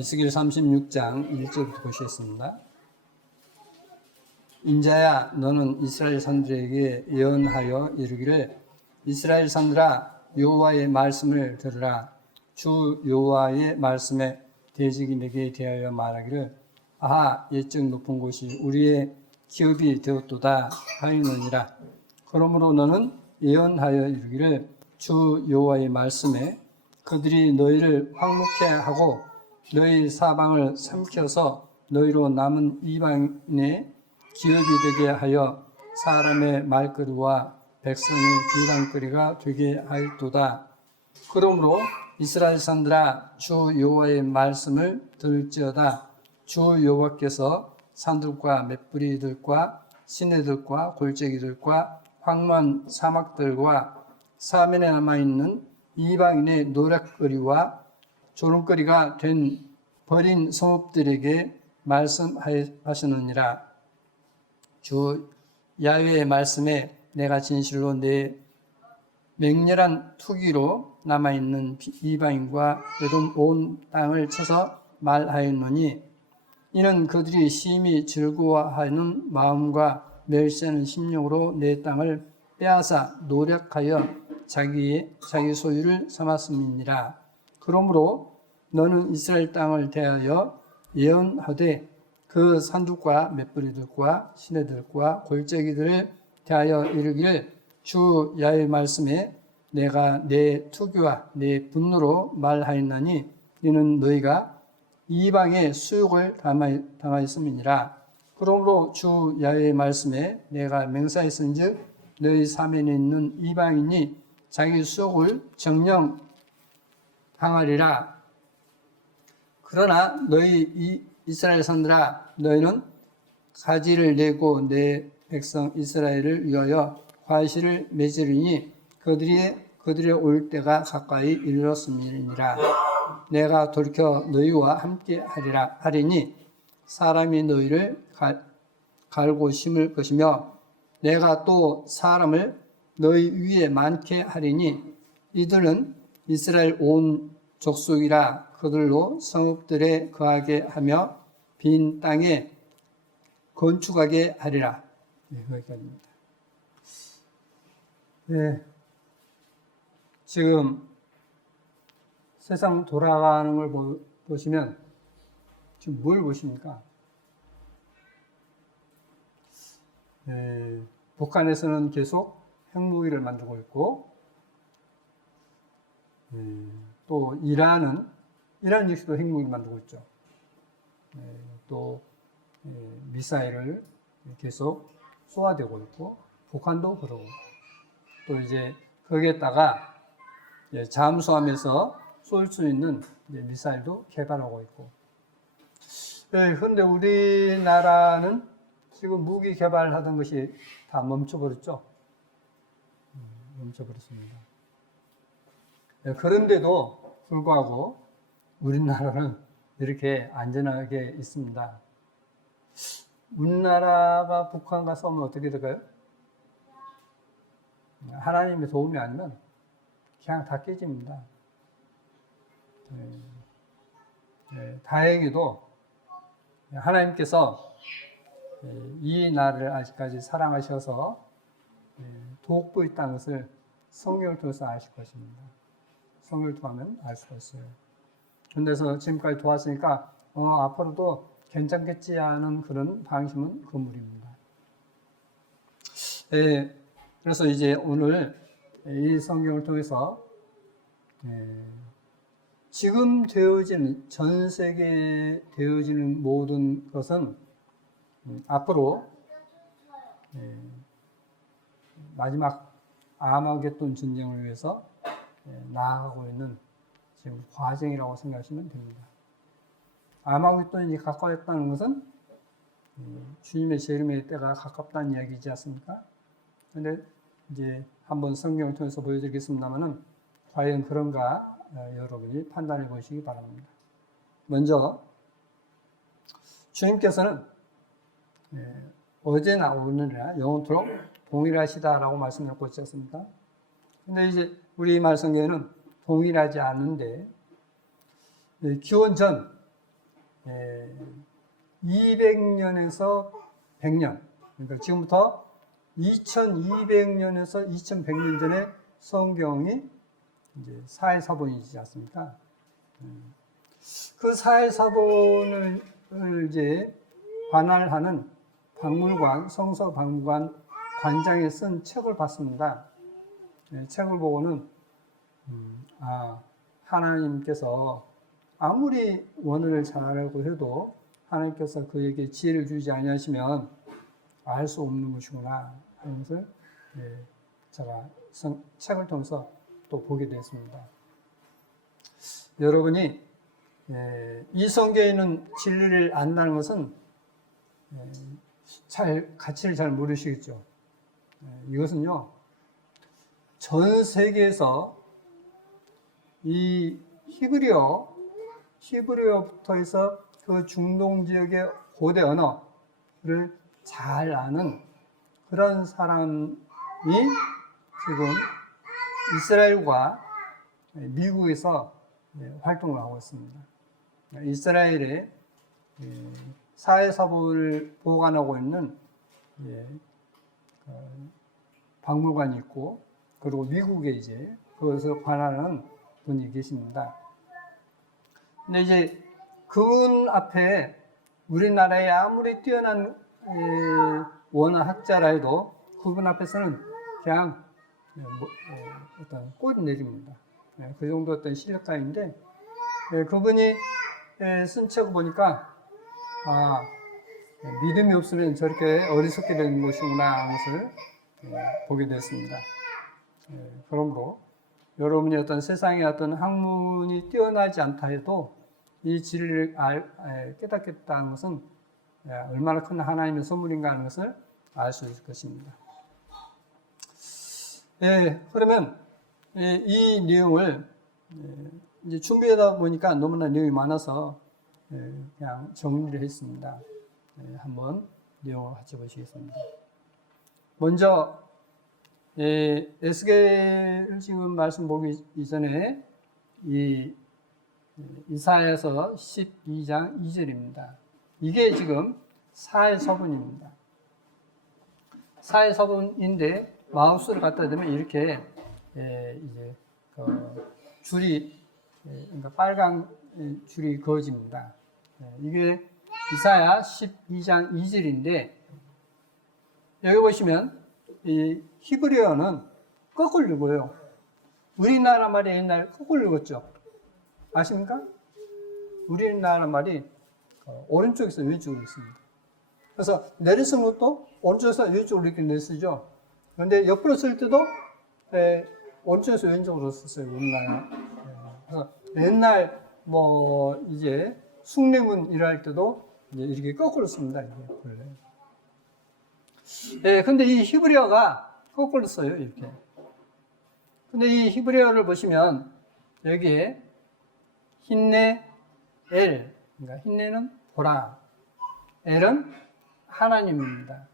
에스겔 36장 1절부터 보시겠습니다. 인자야, 너는 이스라엘 산들에게 예언하여 이르기를, 이스라엘 산들아, 여호와의 말씀을 들으라. 주 여호와의 말씀에 대적이 내게 대하여 말하기를, 아하, 옛적 높은 곳이 우리의 기업이 되었도다 하였느니라. 그러므로 너는 예언하여 이르기를, 주 여호와의 말씀에 그들이 너희를 황무케 하고 너희 사방을 삼켜서 너희로 남은 이방인의 기업이 되게 하여 사람의 말거리와 백성의 비방거리가 되게 하였도다. 그러므로 이스라엘 산들아, 주 여호와의 말씀을 들을지어다. 주 여호와께서 산들과 맷뿌리들과 시내들과 골짜기들과 황무한 사막들과 사면에 남아있는 이방인의 노략거리와 조롱거리가 된 버린 성읍들에게 말씀하시느니라. 주 야훼의 말씀에 내가 진실로 내 맹렬한 투기로 남아있는 이방인과 에돔 온 땅을 쳐서 말하였노니, 이는 그들이 심히 즐거워하는 마음과 멸시하는 심령으로 내 땅을 빼앗아 노략하여 자기 소유를 삼았음이니라. 그러므로 너는 이스라엘 땅을 대하여 예언하되 그 산들과 맷뿌리들과 시내들과 골짜기들을 대하여 이르기를, 주 야훼의 말씀에 내가 내 투기와 내 분노로 말하였나니 이는 너희가 이방의 수욕을 당하였음이니라. 그러므로 주 야훼의 말씀에 내가 맹세하였은즉 너희 사면에 있는 이방인이 자기 수욕을 정령 당하리라. 그러나 너희 이스라엘 산들아, 너희는 가지를 내고 내 백성 이스라엘을 위하여 과실을 맺으리니 그들의 올 때가 가까이 이르렀음이니라. 내가 돌이켜 너희와 함께 하리니 사람이 너희를 갈고 심을 것이며 내가 또 사람을 너희 위에 많게 하리니 이들은 이스라엘 온 족속이라. 그들로 성읍들에 거하게 하며 빈 땅에 건축하게 하리라. 네, 거기까지입니다. 네, 지금 세상 돌아가는 걸 보시면 지금 뭘 보십니까? 네, 북한에서는 계속 핵무기를 만들고 있고, 또 이란 역시도 핵무기를 만들고 있죠. 또 미사일을 계속 쏘아대고 있고, 북한도 그러고, 또 이제 거기에다가 잠수함에서 쏠 수 있는 미사일도 개발하고 있고. 그런데 우리나라는 지금 무기 개발하던 것이 다 멈춰버렸죠. 멈춰버렸습니다. 그런데도 불구하고 우리나라는 이렇게 안전하게 있습니다. 우리나라가 북한과 싸우면 어떻게 될까요? 하나님의 도움이 아니면 그냥 다 깨집니다. 다행히도 하나님께서 이 나라를 아직까지 사랑하셔서 독보에 있다는 것을 성경을 통해서 아실 것입니다. 성경을 통하면 알 수가 있어요. 그런데서 지금까지 도왔으니까 앞으로도 괜찮겠지 하는 그런 방심은 금물입니다. 그래서 이제 오늘 이 성경을 통해서 지금 전 세계에 되어지는 모든 것은 앞으로 마지막 아마겟돈 전쟁을 위해서 나아가고 있는 지금 과정이라고 생각하시면 됩니다. 아마겟돈이 가까웠다는 것은 주님의 재림의 때가 가깝다는 이야기이지 않습니까? 그런데 이제 한번 성경을 통해서 보여드리겠습니다만은 과연 그런가 여러분이 판단해 보시기 바랍니다. 먼저 주님께서는 어제나 오늘이나 영원토록 동일하시다라고 말씀하고 있지 않습니까? 근데 이제 우리 말성경에는 동일하지 않은데 기원전 200년에서 100년, 그러니까 지금부터 2200년에서 2100년 전에 성경이 이제 사해사본이지 않습니까? 그 사해사본을 이제 관할하는 박물관, 성서박물관 관장이 쓴 책을 봤습니다. 책을 보고는 하나님께서 아무리 원어를 잘하려고 해도 하나님께서 그에게 지혜를 주지 아니하시면 알 수 없는 것이구나 하는 것을 제가 책을 통해서 또 보게 됐습니다. 여러분이 이 성경에 있는 진리를 안다는 것은 가치를 잘 모르시겠죠. 이것은요, 전 세계에서 이 히브리어부터 해서 그 중동 지역의 고대 언어를 잘 아는 그런 사람이 지금 이스라엘과 미국에서 활동을 하고 있습니다. 이스라엘에 사해사본을 보관하고 있는 박물관이 있고, 그리고 미국에 이제 그것을 관할하는 분이 계십니다. 근데 이제 그분 앞에 우리나라에 아무리 뛰어난 원어 학자라 해도 그분 앞에서는 그냥 어떤 꼴이 내립니다. 그 정도 어떤 실력가인데, 그분이 쓴 책을 보니까 믿음이 없으면 저렇게 어리석게 되는 것이구나 하는 것을 보게 됐습니다. 그러므로 여러분이 어떤 세상의 어떤 학문이 뛰어나지 않다 해도 이 진리를 깨닫겠다는 것은 얼마나 큰 하나님의 선물인가 하는 것을 알 수 있을 것입니다. 그러면 이 내용을 이제 준비하다 보니까 너무나 내용이 많아서 그냥 정리를 했습니다. 한번 내용을 같이 보시겠습니다. 먼저 에스겔을 지금 말씀 보기 이전에 이 이사야서 12장 2절입니다. 이게 지금 사해서본입니다. 사해서본인데 마우스를 갖다 대면 이렇게 이제 줄이 그러니까 빨간 줄이 그어집니다. 이게 이사야 12장 2절인데 여기 보시면 이 히브리어는 거꾸로 읽어요. 우리나라 말이 옛날 거꾸로 읽었죠. 아십니까? 우리나라 말이 오른쪽에서 왼쪽으로 있습니다. 그래서 내리 쓰는 것도 오른쪽에서 왼쪽으로 이렇게 내쓰죠. 그런데 옆으로 쓸 때도 오른쪽에서 왼쪽으로 썼어요. 우리나라. 그래서 옛날 이제 숭례문 일할 때도 이제 이렇게 거꾸로 씁니다. 이게 원래. 근데 이 히브리어가 거꾸로 써요. 이렇게. 근데 이 히브리어를 보시면 여기에 힌네 엘, 그러니까 힌네는 보라, 엘은 하나님입니다.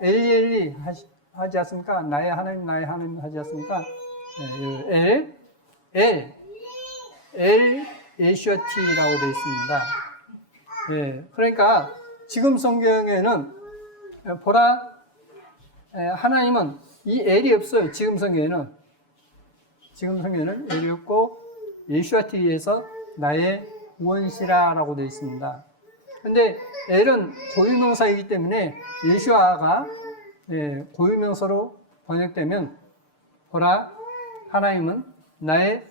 엘리 하지 않습니까? 나의 하나님 하지 않습니까? 엘 예슈아티라고 되어 있습니다. 그러니까 지금 성경에는 보라, 하나님은 이 엘이 없어요. 지금 성경에는 엘이 없고 예슈아티에서 나의 구원시라라고 되어 있습니다. 근데 엘은 고유명사이기 때문에 예슈아가 고유명사로 번역되면 보라, 하나님은 나의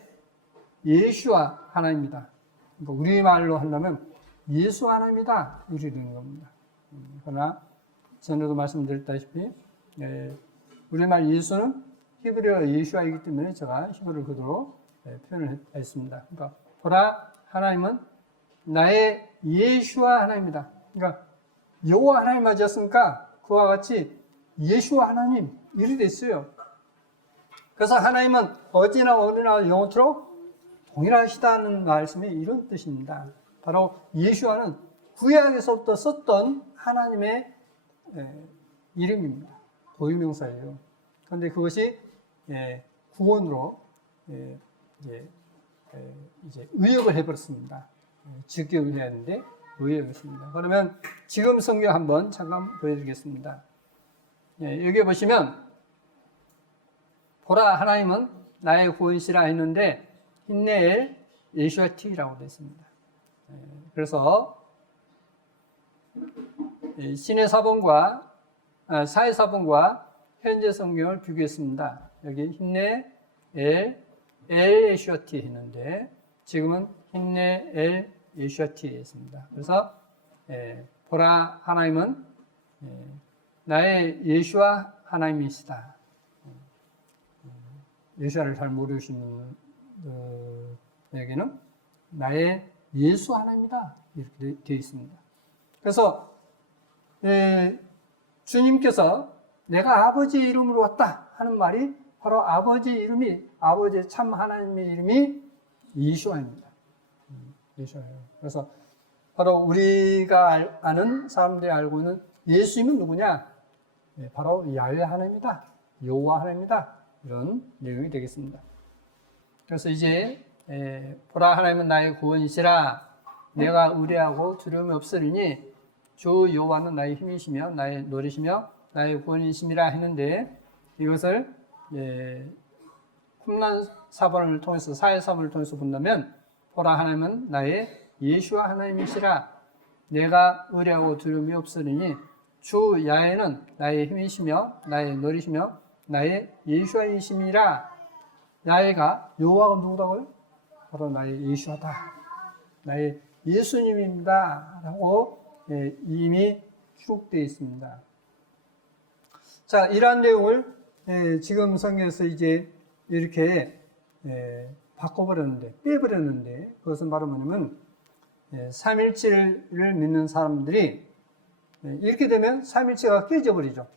예슈아 하나님이다. 그러니까 우리말로 한다면 예수 하나님이다. 이렇게 되는 겁니다. 그러나 전에도 말씀드렸다시피 우리말 예수는 히브리어 예슈아이기 때문에 제가 히브리어 그대로 표현을 했습니다. 그러니까 보라, 하나님은 나의 예슈아 하나님이다. 그러니까 여호와 하나님 맞지 않습니까? 그와 같이 예슈아 하나님 이렇게 됐어요. 그래서 하나님은 어제나 오늘나 영원토록 동일하시다는 말씀이 이런 뜻입니다. 바로 예슈아는 구약에서부터 썼던 하나님의 이름입니다. 고유명사예요. 그런데 그것이 구원으로 이제 의역을 해버렸습니다. 직역을 해야 하는데 의의 것입니다. 그러면 지금 성경 한번 잠깐 보여드리겠습니다. 예, 여기 보시면 보라 하나님은 나의 구원이시라 했는데 힌네엘 예슈아티라고 되어 있습니다. 예, 그래서 신의 사본과 사회 사본과 현재 성경을 비교했습니다. 여기 힌네 엘 예슈아티 했는데 지금은 힌네 엘 예슈아티에 있습니다. 그래서 보라 하나님은 나의 예수와 하나님이시다. 예수를 잘 모르시는 에게는 나의 예수 하나님이다 이렇게 되어 있습니다. 그래서 주님께서 내가 아버지 이름으로 왔다 하는 말이 바로 아버지 이름이 아버지 참 하나님의 이름이 예수아입니다. 예수아예요. 그래서 바로 우리가 아는 사람들이 알고 있는 예수님은 누구냐? 바로 야훼 하나님이다. 여호와 하나님이다. 이런 내용이 되겠습니다. 그래서 이제 보라 하나님은 나의 구원이시라 내가 의뢰하고 두려움이 없으리니 주 여호와는 나의 힘이시며 나의 노리시며 나의 구원이심이라 했는데 이것을 쿰란 사본을 통해서 사회 사본을 통해서 본다면 보라 하나님은 나의 예수와 하나님이시라 내가 의뢰하고 두려움이 없으리니 주 야훼는 나의 힘이시며 나의 노리시며 나의 예수와이심이라 야훼가 여호와가 누구라고요? 바로 나의 예수하다. 나의 예수님입니다. 라고 이미 기록되어 있습니다. 자, 이러한 내용을 지금 성경에서 이제 이렇게 바꿔버렸는데, 빼버렸는데, 그것은 바로 뭐냐면, 삼일체를 믿는 사람들이 이렇게 되면 삼일체가 깨져버리죠.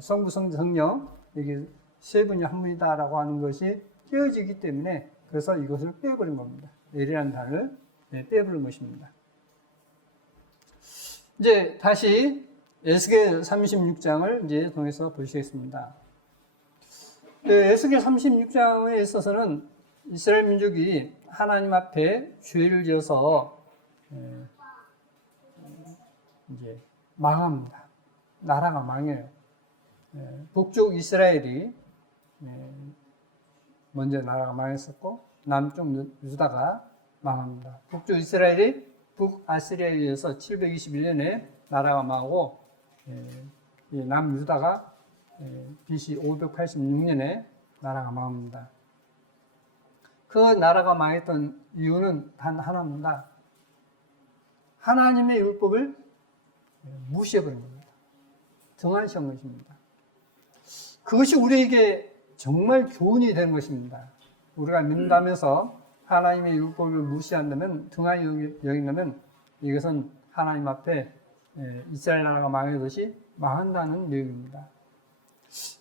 성부, 성자, 성령, 이게 세 분이 한 분이다라고 하는 것이 깨어지기 때문에 그래서 이것을 빼버린 겁니다. 엘이라는 단어를 빼버린 것입니다. 이제 다시 에스겔 36장을 이제 통해서 보시겠습니다. 에스겔 36장에 있어서는 이스라엘 민족이 하나님 앞에 죄를 지어서 이제 망합니다. 나라가 망해요. 북쪽 이스라엘이 먼저 나라가 망했었고 남쪽 유다가 망합니다. 북쪽 이스라엘이 북아시리아에 의해서 721년에 나라가 망하고 남유다가 BC 586년에 나라가 망합니다. 그 나라가 망했던 이유는 단 하나입니다. 하나님의 율법을 무시해버린 겁니다. 등한시한 것입니다. 그것이 우리에게 정말 교훈이 되는 것입니다. 우리가 믿는다면서 하나님의 율법을 무시한다면, 등한히 여긴다면 이것은 하나님 앞에 이스라엘 나라가 망하듯이 망한다는 내용입니다.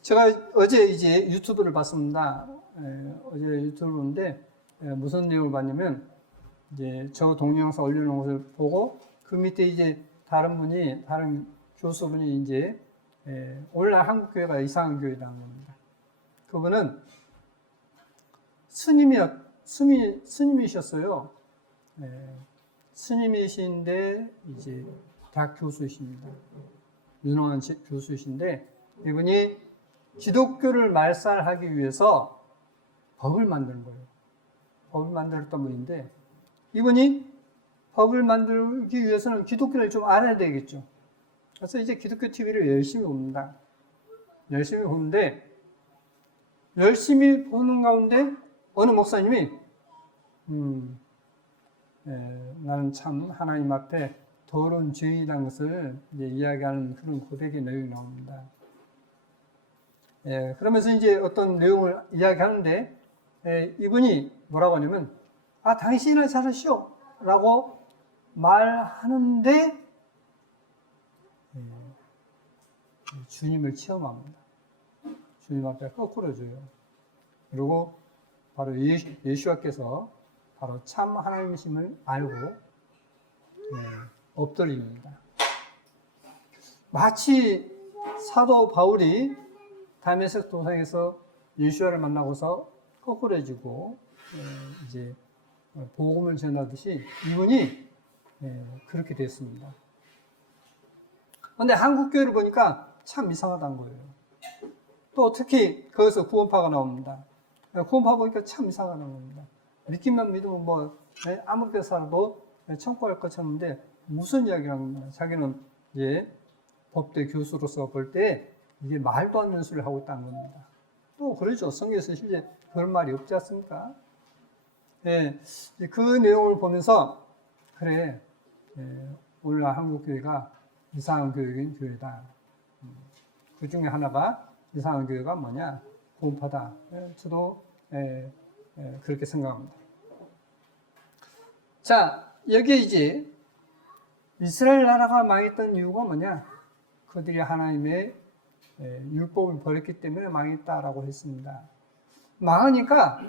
제가 어제 이제 유튜브를 봤습니다. 어제 유튜브를 보는데 무슨 내용을 봤냐면 이제 저 동영상 올려놓은 것을 보고 그 밑에 이제 다른 교수분이 이제 오늘날 한국교회가 이상한 교회라는 겁니다. 그분은 스님이셨어요. 스님이신데 이제 대학 교수이십니다. 유능한 교수이신데 이분이 기독교를 말살하기 위해서 법을 만드는 거예요. 법을 만들었던 분인데 이분이 법을 만들기 위해서는 기독교를 좀 알아야 되겠죠. 그래서 이제 기독교 TV를 열심히 봅니다. 열심히 보는데 열심히 보는 가운데 어느 목사님이 나는 참 하나님 앞에 더러운 죄인이라는 것을 이제 이야기하는 그런 고백의 내용이 나옵니다. 그러면서 이제 어떤 내용을 이야기하는데 이분이 뭐라고 하냐면 당신이나 잘하시오 라고 말하는데 주님을 체험합니다. 주님 앞에 거꾸로 줘요. 그리고 바로 예수와께서 바로 참 하나님이심을 알고 엎드립니다. 마치 사도 바울이 다메섹 도상에서 예수와를 만나고서 거꾸로지고 이제 복음을 전하듯이 이분이 그렇게 됐습니다. 그런데 한국 교회를 보니까 참 이상하다는 거예요. 또 특히 거기서 구원파가 나옵니다. 구원파 보니까 참 이상하다는 겁니다. 믿기만 믿으면 뭐 아무렇게 살아도 천국할 것처럼인데 무슨 이야기를 하는 겁니다. 자기는 이제 법대 교수로서 볼 때 이게 말도 안 되는 소리를 하고 있다는 겁니다. 또 그러죠. 성경에서 실제 그런 말이 없지 않습니까? 그 내용을 보면서 그래, 오늘날 한국 교회가 이상한 교회인 교회다. 그 중에 하나가 이상한 교회가 뭐냐? 구원파다. 저도 그렇게 생각합니다. 자, 여기에 이제 이스라엘 나라가 망했던 이유가 뭐냐? 그들이 하나님의 율법을 버렸기 때문에 망했다라고 했습니다. 망하니까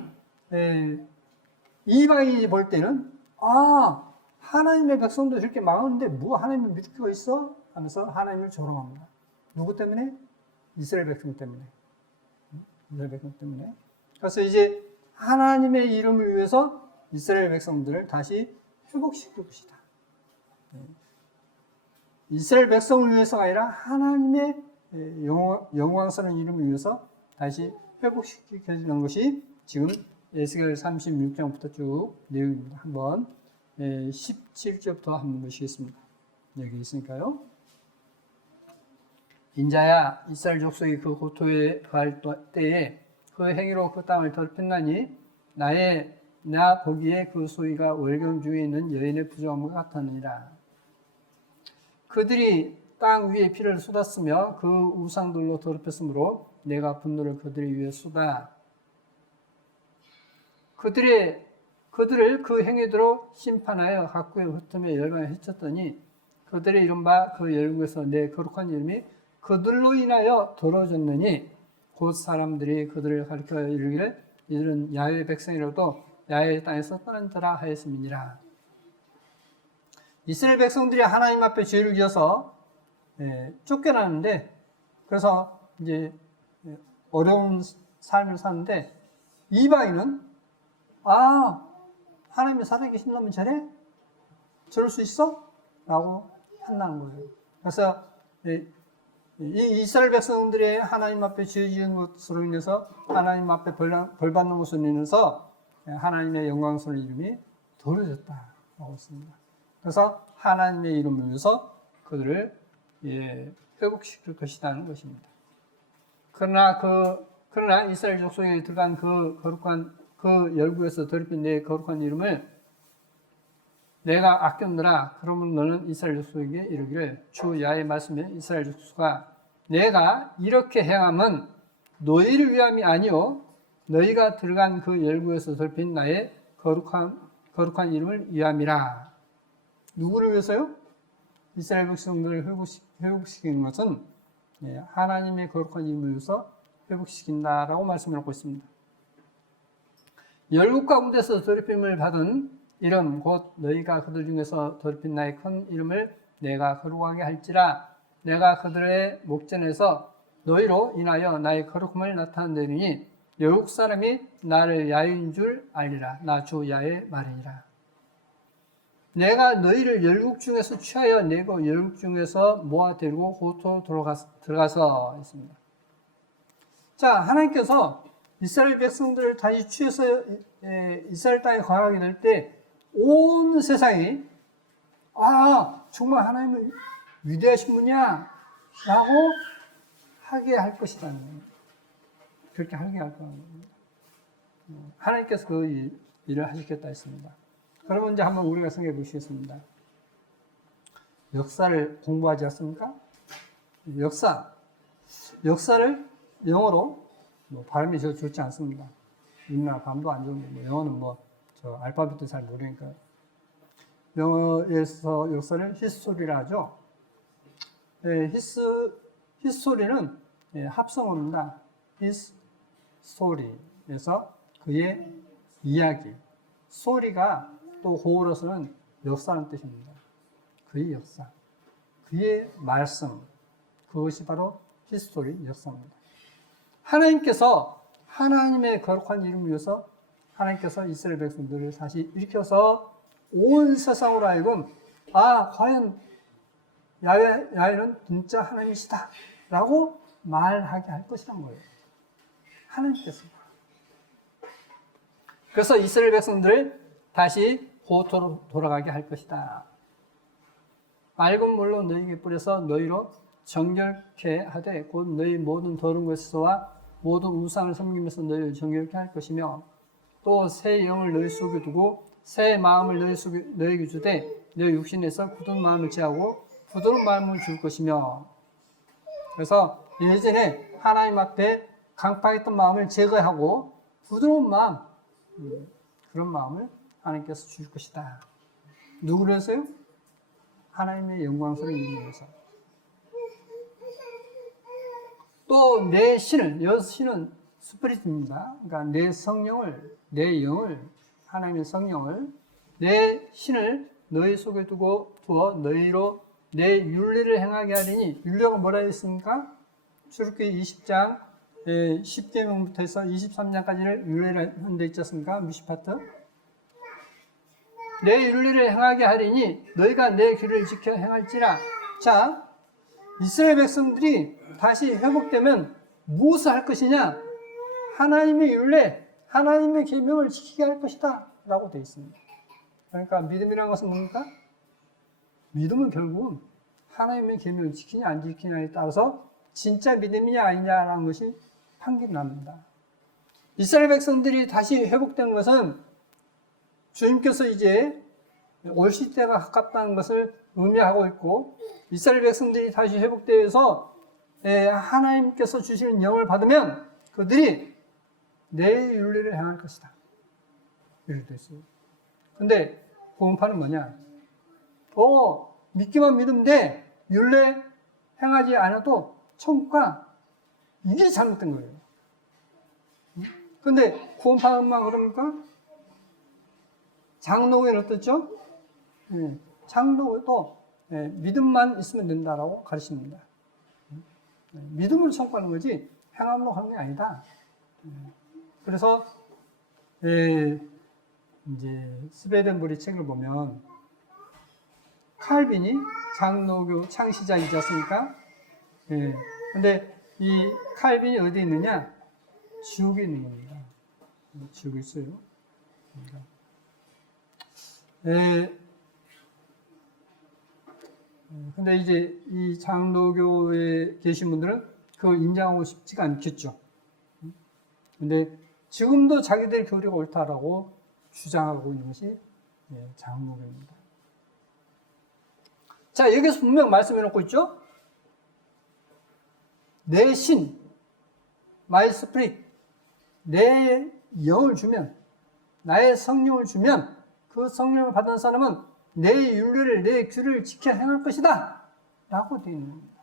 이방인이 볼 때는 하나님의 백성도 저렇게 망하는데 뭐 하나님을 믿을 필요가 있어? 하면서 하나님을 조롱합니다. 누구 때문에? 이스라엘 백성 때문에. 이스라엘 백성 때문에. 그래서 이제 하나님의 이름을 위해서 이스라엘 백성들을 다시 회복시킬 것이다. 이스라엘 백성을 위해서가 아니라 하나님의 영광스러운 이름을 위해서 다시 회복시키는 것이 지금 에스겔 36장부터 쭉 내용입니다. 한번 17절부터 한번 보시겠습니다. 여기 있으니까요. 인자야, 이스라엘 족속이 그 고토에 거할 때에 그 행위로 그 땅을 더럽혔나니 나 보기에 그 소위가 월경 중에 있는 여인의 부정함과 같았느니라. 그들이 땅 위에 피를 쏟았으며 그 우상들로 더럽혔으므로 내가 분노를 그들을 위해 쏟아 그들을 그 행위대로 심판하여 학구에 흩으며 열방에 헤쳤더니 그들의 이른바 그 열국에서 내 거룩한 이름이 그들로 인하여 더러워졌느니 곧 사람들이 그들을 가리켜 이르기를 이들은 야훼의 백성이라도 야훼의 땅에서 떠난 자라 하였음이니라. 이스라엘 백성들이 하나님 앞에 죄를 지어서 쫓겨나는데 그래서 이제 어려운 삶을 사는데 이방인은 하나님이 살아계신 놈은 저래? 저럴 수 있어? 라고 한다는 거예요. 그래서 이 이스라엘 백성들이 하나님 앞에 죄 지은 것으로 인해서 하나님 앞에 벌 받는 것으로 인해서 하나님의 영광스러운 이름이 더러워졌다고 했습니다. 그래서 하나님의 이름을 위해서 그들을 회복시킬 것이라는 것입니다. 그러나 이스라엘 족속에 들어간 그 거룩한 그 열국에서 더럽힌 내 거룩한 이름을 내가 아꼈느라. 그러면 너는 이스라엘 족속에게 이르기를 주 야훼의 말씀에 이스라엘 족속아 내가 이렇게 행함은 너희를 위함이 아니요 너희가 들어간 그 열국에서 더럽힌 나의 거룩한 이름을 위함이라. 누구를 위해서요? 이스라엘 백성들을 회복시키는 것은 하나님의 거룩한 이름을 위해서 회복시킨다라고 말씀을 하고 있습니다. 열국 가운데서 더럽힘을 받은 이름 곧 너희가 그들 중에서 더럽힌 나의 큰 이름을 내가 거룩하게 할지라. 내가 그들의 목전에서 너희로 인하여 나의 거룩함을 나타내리니 열국 사람이 나를 야훼인 줄 알리라. 나 주 야훼 말이니라. 내가 너희를 열국 중에서 취하여 내고 열국 중에서 모아 데리고 고토로 들어가서 했습니다. 자, 하나님께서 이스라엘 백성들을 다시 취해서 이스라엘 땅에 거하게 될 때 온 세상이 정말 하나님은 위대하신 분이야 라고 하게 할 것이라는 겁니다. 그렇게 하게 할 겁니다. 하나님께서 그 일을 하시겠다 했습니다. 그러면 이제 한번 우리가 생각해 보시겠습니다. 역사를 공부하지 않습니까? 역사를 영어로 발음이 저 좋지 않습니다. 우리나라 발음도 안 좋은데 영어는 저 알파벳도 잘 모르니까 영어에서 역사를 히스토리라 하죠. 히스토리는 합성어입니다. 히스토리에서 그의 이야기, 소리가 또 호로서는 역사라는 뜻입니다. 그의 역사, 그의 말씀, 그것이 바로 히스토리, 역사입니다. 하나님께서 하나님의 거룩한 이름을 위해서 하나님께서 이스라엘 백성들을 다시 일으켜서 온 세상으로 하여금 아, 과연 야훼는 진짜 하나님이시다 라고 말하게 할 것이란 거예요. 하나님께서. 그래서 이스라엘 백성들을 다시 고토로 돌아가게 할 것이다. 맑은 물로 너희에게 뿌려서 너희로 정결케 하되 곧 너희 모든 더러운 것에서와 모든 우상을 섬기면서 너희를 정결케 할 것이며 또 새 영을 너희 속에 두고 새 마음을 너희에게 주되 너희 육신에서 굳은 마음을 제하고 부드러운 마음을 줄 것이며. 그래서 예전에 하나님 앞에 강팍했던 마음을 제거하고 부드러운 마음, 그런 마음을 하나님께서 줄 것이다. 누구를 해서요? 하나님의 영광스러운 이름을 위해서. 또 내 신을, 여신은 스피릿입니다. 그러니까 내 성령을, 내 영을, 하나님의 성령을, 내 신을 너희 속에 두어 너희로 내 윤리를 행하게 하리니. 윤리가 뭐라 했습니까? 출애굽기 20장 10계명부터 해서 23장까지를 윤리를 한 데 있지 않습니까? 미시파트. 내 윤리를 행하게 하리니 너희가 내 규례를 지켜 행할지라. 자, 이스라엘 백성들이 다시 회복되면 무엇을 할 것이냐? 하나님의 율례, 하나님의 계명을 지키게 할 것이다 라고 되어 있습니다. 그러니까 믿음이라는 것은 뭡니까? 믿음은 결국은 하나님의 계명을 지키냐 안 지키냐에 따라서 진짜 믿음이냐 아니냐라는 것이 판결이 납니다. 이스라엘 백성들이 다시 회복된 것은 주님께서 이제 올 시대가 가깝다는 것을 의미하고 있고, 이스라엘 백성들이 다시 회복되어서 하나님께서 주시는 영을 받으면 그들이 내 윤리를 행할 것이다. 이렇게 됐어요. 근데 구원파는 뭐냐? 믿기만 믿으면 돼. 윤례 행하지 않아도 천국가. 이게 잘못된 거예요. 근데 구원파만 그럽니까? 장로교는 어떻죠? 장로교도 믿음만 있으면 된다라고 가르칩니다. 믿음으로 천국하는 거지 행함으로 하는 게 아니다. 그래서 이제 스웨덴버리 책을 보면 칼빈이 장로교 창시자이지 않습니까? 근데 이 칼빈이 어디 있느냐? 지옥에 있는 겁니다. 지옥에 있어요. 근데 이제 이 장로교에 계신 분들은 그걸 인정하고 싶지가 않겠죠. 근데 지금도 자기들 교리가 옳다라고 주장하고 있는 것이 장로교입니다. 자, 여기서 분명 말씀해 놓고 있죠? 내 신, 마이 스피릿, 내 영을 주면, 나의 성령을 주면 그 성령을 받은 사람은 내 윤리를, 내 규를 지켜 행할 것이다 라고 되어 있는 겁니다.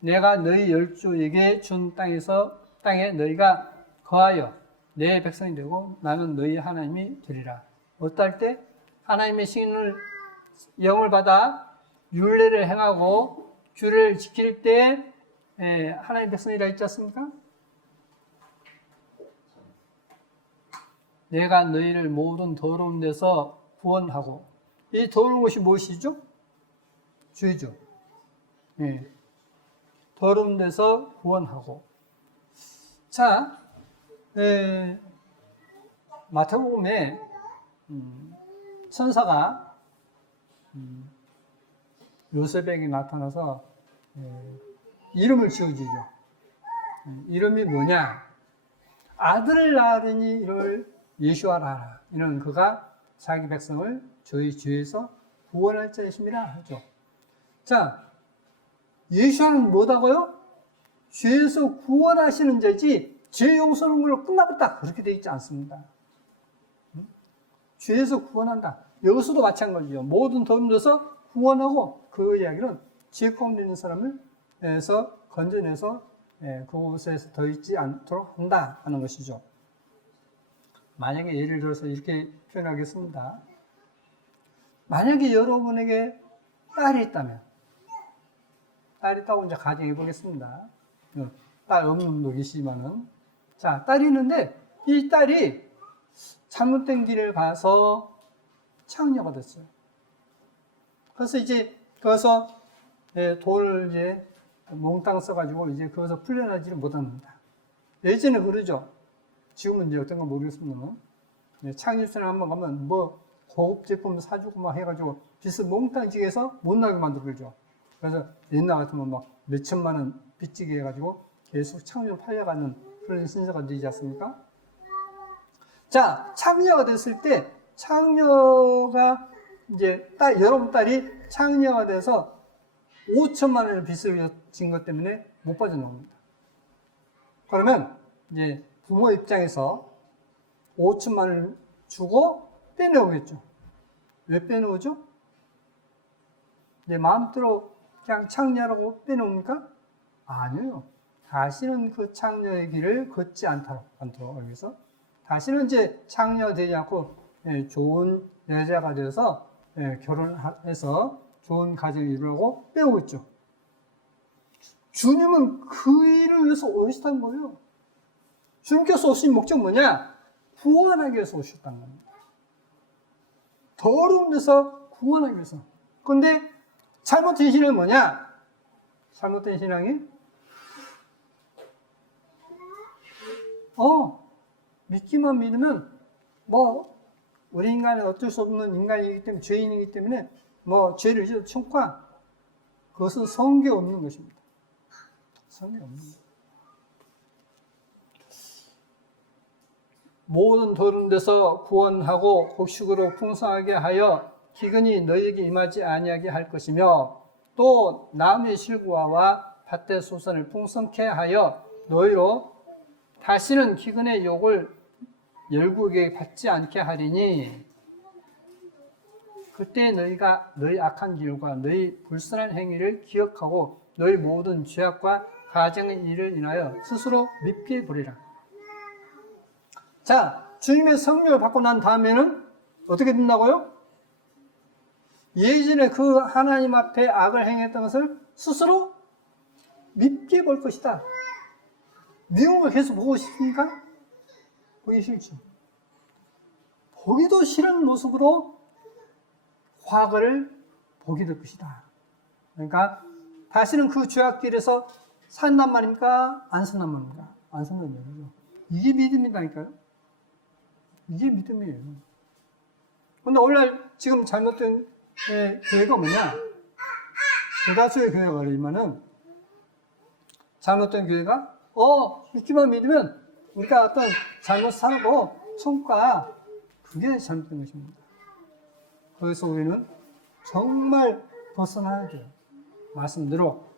내가 너희 열조에게 준 땅에 너희가 거하여 내 백성이 되고 나는 너희 하나님이 되리라. 어떨 때? 하나님의 신을, 영을 받아 율례를 행하고 규례를 지킬 때 하나님의 백성이라 했지 않습니까? 내가 너희를 모든 더러운 데서 구원하고. 이 더러운 것이 무엇이죠? 죄죠. 더러운 데서 구원하고. 자, 마태복음에 천사가 요셉에게 나타나서 이름을 지어주죠. 이름이 뭐냐? 아들을 낳으리니 이를 예수아라 하라. 이는 그가 자기 백성을 저희 죄에서 구원할 자이심이라 하죠. 자, 예수아는 뭐다고요? 죄에서 구원하시는 자지 죄 용서하는 걸로 끝나버렸다. 그렇게 되어 있지 않습니다. 죄에서 구원한다. 여기서도 마찬가지죠. 모든 도움돼서 구원하고 그 이야기는 죄 가운데 있는 사람을 에서 건져내서 그곳에서 더 있지 않도록 한다 하는 것이죠. 만약에 예를 들어서 이렇게 표현하겠습니다. 만약에 여러분에게 딸이 있다면, 딸이 있다고 이제 가정해 보겠습니다. 딸 없는 분도 계시지만은, 자, 딸이 있는데 이 딸이 잘못된 길을 가서 창녀가 됐어요. 그래서 이제 거기서 돌을 이제 몽땅 써가지고 이제 거기서 풀려나지를 못합니다. 예전에 그러죠. 지금은 이제 어떤가 모르겠습니다만 창립선에 한번 가면 뭐 고급 제품 사주고 막 해가지고 빚을 몽땅 지게서 못 나게 만들죠. 그래서 옛날 같으면 막 몇천만 원 빚지게 해가지고 계속 창녀로 팔려가는 그런 신세가 되지 않습니까? 자, 창녀가 됐을 때 창녀가 이제 여러분 딸이 창녀가 돼서 5천만 원의 빚을 진 것 때문에 못 빠져나옵니다. 그러면 이제 부모 입장에서 5천만 원을 주고 빼내오겠죠. 왜 빼내오죠? 이제 마음대로 그냥 창녀라고 빼내옵니까? 아니요. 다시는 그 창녀의 길을 걷지 않도록 여기서 다시는 이제 창녀가 되지 않고 좋은 여자가 되어서 결혼해서 좋은 가정을 이루려고 빼오겠죠. 주님은 그 일을 위해서 오셨다는 거예요. 주님께서 오신 목적 뭐냐? 구원하기 위해서 오셨다는 겁니다. 더러운 데서 구원하기 위해서. 그런데 잘못된 신앙이 뭐냐? 잘못된 신앙이 믿기만 믿으면 뭐 우리 인간은 어쩔 수 없는 인간이기 때문에 죄인이기 때문에 뭐 죄를 지어도 천과 그것은 성경에 없는 것입니다. 성경에 없는 것. 모든 더러운 데서 구원하고 곡식으로 풍성하게 하여 기근이 너희에게 임하지 아니하게 할 것이며 또 나무의 실구와 밭의 소산을 풍성케 하여 너희로 다시는 기근의 욕을 열국에게 받지 않게 하리니 그때 너희가 너희 악한 길과 너희 불선한 행위를 기억하고 너희 모든 죄악과 가정의 일을 인하여 스스로 밉게 부리라. 자, 주님의 성령을 받고 난 다음에는 어떻게 된다고요? 예전에 그 하나님 앞에 악을 행했던 것을 스스로 밉게 볼 것이다. 미운 걸 계속 보고 싶습니까? 보기 싫죠. 보기도 싫은 모습으로 과거를 보게 될 것이다. 그러니까 다시는 그 죄악길에서 산단 말입니까? 안 산단 말입니까? 안 산단 말이죠. 이게 믿음이다니까요. 이게 믿음이에요. 근데 오늘날 지금 잘못된 교회가 뭐냐? 대다수의 교회가 그러지만은 잘못된 교회가 믿기만 믿으면 우리가 어떤 잘못 살아도 성과 그게 잘못된 것입니다. 그래서 우리는 정말 벗어나야 돼요. 말씀대로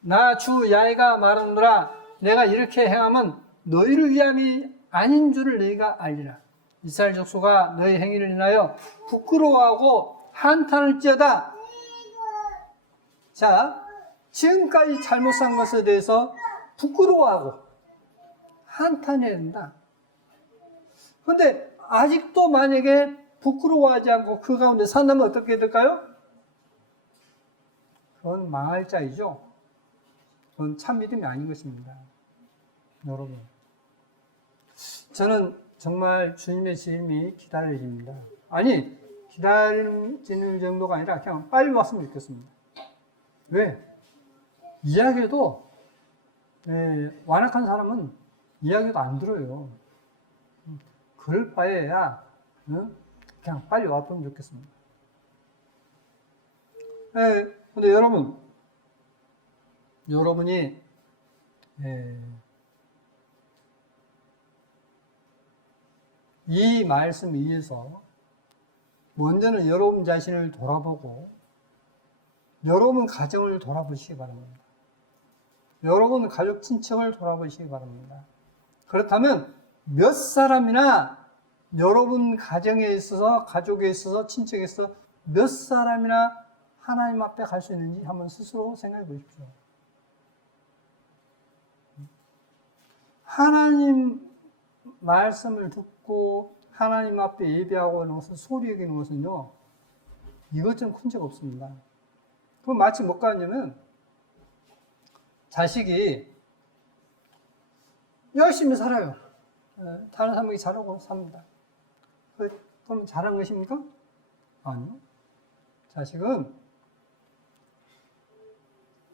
나 주 야훼가 말하노라 내가 이렇게 행하면 너희를 위함이 아닌 줄을 너희가 알리라. 이스라엘 족속아 너희 행위를 인하여 부끄러워하고 한탄할지어다. 자, 지금까지 잘못 산 것에 대해서 부끄러워하고 한탄해야 된다. 그런데 아직도 만약에 부끄러워하지 않고 그 가운데 산다면 어떻게 될까요? 그건 망할 자이죠. 그건 참 믿음이 아닌 것입니다. 여러분, 저는 정말 주님의 재림이 기다려집니다. 아니, 기다리는 정도가 아니라 그냥 빨리 왔으면 좋겠습니다. 왜? 이야기해도 완악한 사람은 이야기도 안 들어요. 그럴 바에야 그냥 빨리 왔으면 좋겠습니다. 근데 여러분이 이 말씀 위에서 먼저는 여러분 자신을 돌아보고 여러분 가정을 돌아보시기 바랍니다. 여러분 가족 친척을 돌아보시기 바랍니다. 그렇다면 몇 사람이나 여러분 가정에 있어서 가족에 있어서 친척에 있어서 몇 사람이나 하나님 앞에 갈 수 있는지 한번 스스로 생각해 보십시오. 하나님 말씀을 듣고 하나님 앞에 예배하고 하는 것은 소리 여기는 것은요 이것처럼 큰 적 없습니다. 그럼 마치 뭐가 하냐면 자식이 열심히 살아요. 다른 사람이 잘하고 삽니다. 그럼 잘한 것입니까? 아니요. 자식은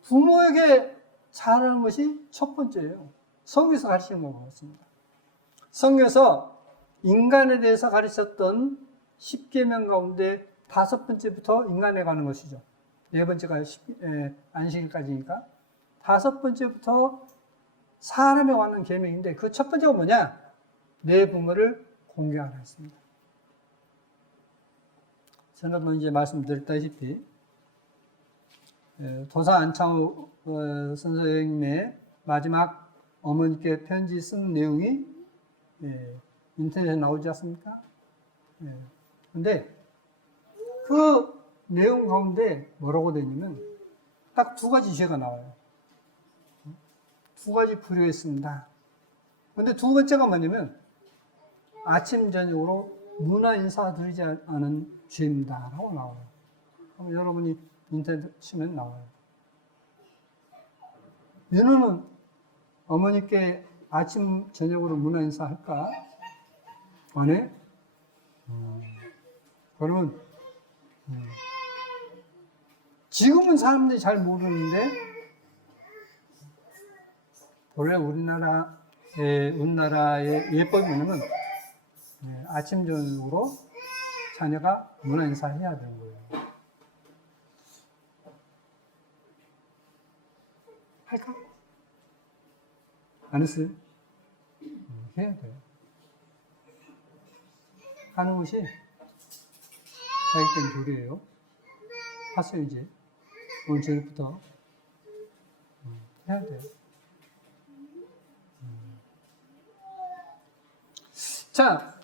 부모에게 잘하는 것이 첫 번째예요. 성경에서 가르치는 것 같습니다. 성경에서 인간에 대해서 가르쳤던 10계명 가운데 5번째부터 인간에 가는 것이죠. 4번째가 안식일까지니까 5번째부터 사람에 관한 계명인데 그 첫 번째가 뭐냐? 내 부모를 공경하라 했습니다. 저는 이제 말씀드렸다시피 도사 안창호 선생님의 마지막 어머니께 편지 쓴 내용이 인터넷에 나오지 않습니까? 근데 그 내용 가운데 뭐라고 되냐면 딱 2가지 죄가 나와요. 2가지 불효했습니다. 근데 2번째가 뭐냐면 아침 저녁으로 문화 인사 드리지 않은 죄입니다 라고 나와요. 여러분이 인터넷 치면 나와요. 윤호는 어머니께 아침 저녁으로 문화 인사 할까? 안 해? 그러면 지금은 사람들이 잘 모르는데 원래 우리나라의 예법이 뭐냐면 아침 저녁으로 자녀가 문화 인사해야 되는 거예요. 할까? 안 했어요? 해야 돼요. 하는 것이 자격된 도리예요. 하세요 이제. 오늘 저녁부터 해야 돼요. 자,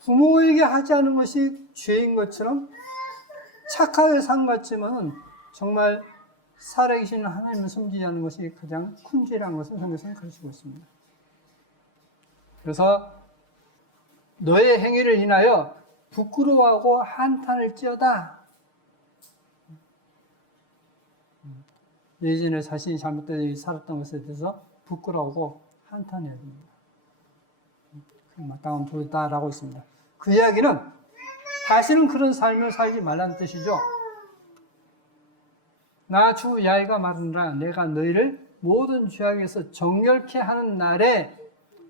부모에게 하지 않은 것이 죄인 것처럼 착하게 산 것 같지만 정말 살아계신 하나님을 섬기지 않는 것이 가장 큰 죄라는 것을 성경에서는 가르치고 있습니다. 그래서 너의 행위를 인하여 부끄러워하고 한탄을 찌어다. 예전에 자신이 잘못되게 살았던 것에 대해서 부끄러워하고 한탄해야 됩니다. 마땅한 도리다라고 있습니다. 그 이야기는 다시는 그런 삶을 살지 말라는 뜻이죠. 나 주 야훼가 말하노라 내가 너희를 모든 죄악에서 정결케 하는 날에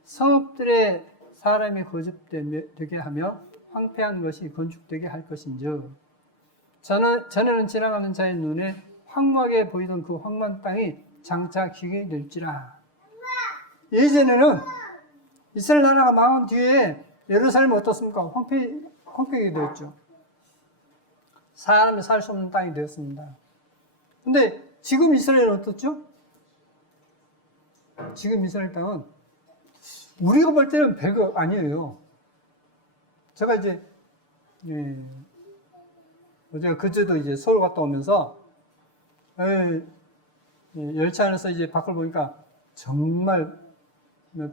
성읍들의 사람이 거듭되게 하며 황폐한 것이 건축되게 할 것인즉 전에는 지나가는 자의 눈에 황무하게 보이던 그 황무한 땅이 장차 기경이 될지라. 예전에는 이스라엘 나라가 망한 뒤에 예루살렘은 어떻습니까? 황폐하게 되었죠. 사람이 살 수 없는 땅이 되었습니다. 근데 지금 이스라엘은 어떻죠? 지금 이스라엘 땅은 우리가 볼 때는 별거 아니에요. 제가 이제 어제 그제도 이제 서울 갔다 오면서 열차 안에서 이제 밖을 보니까 정말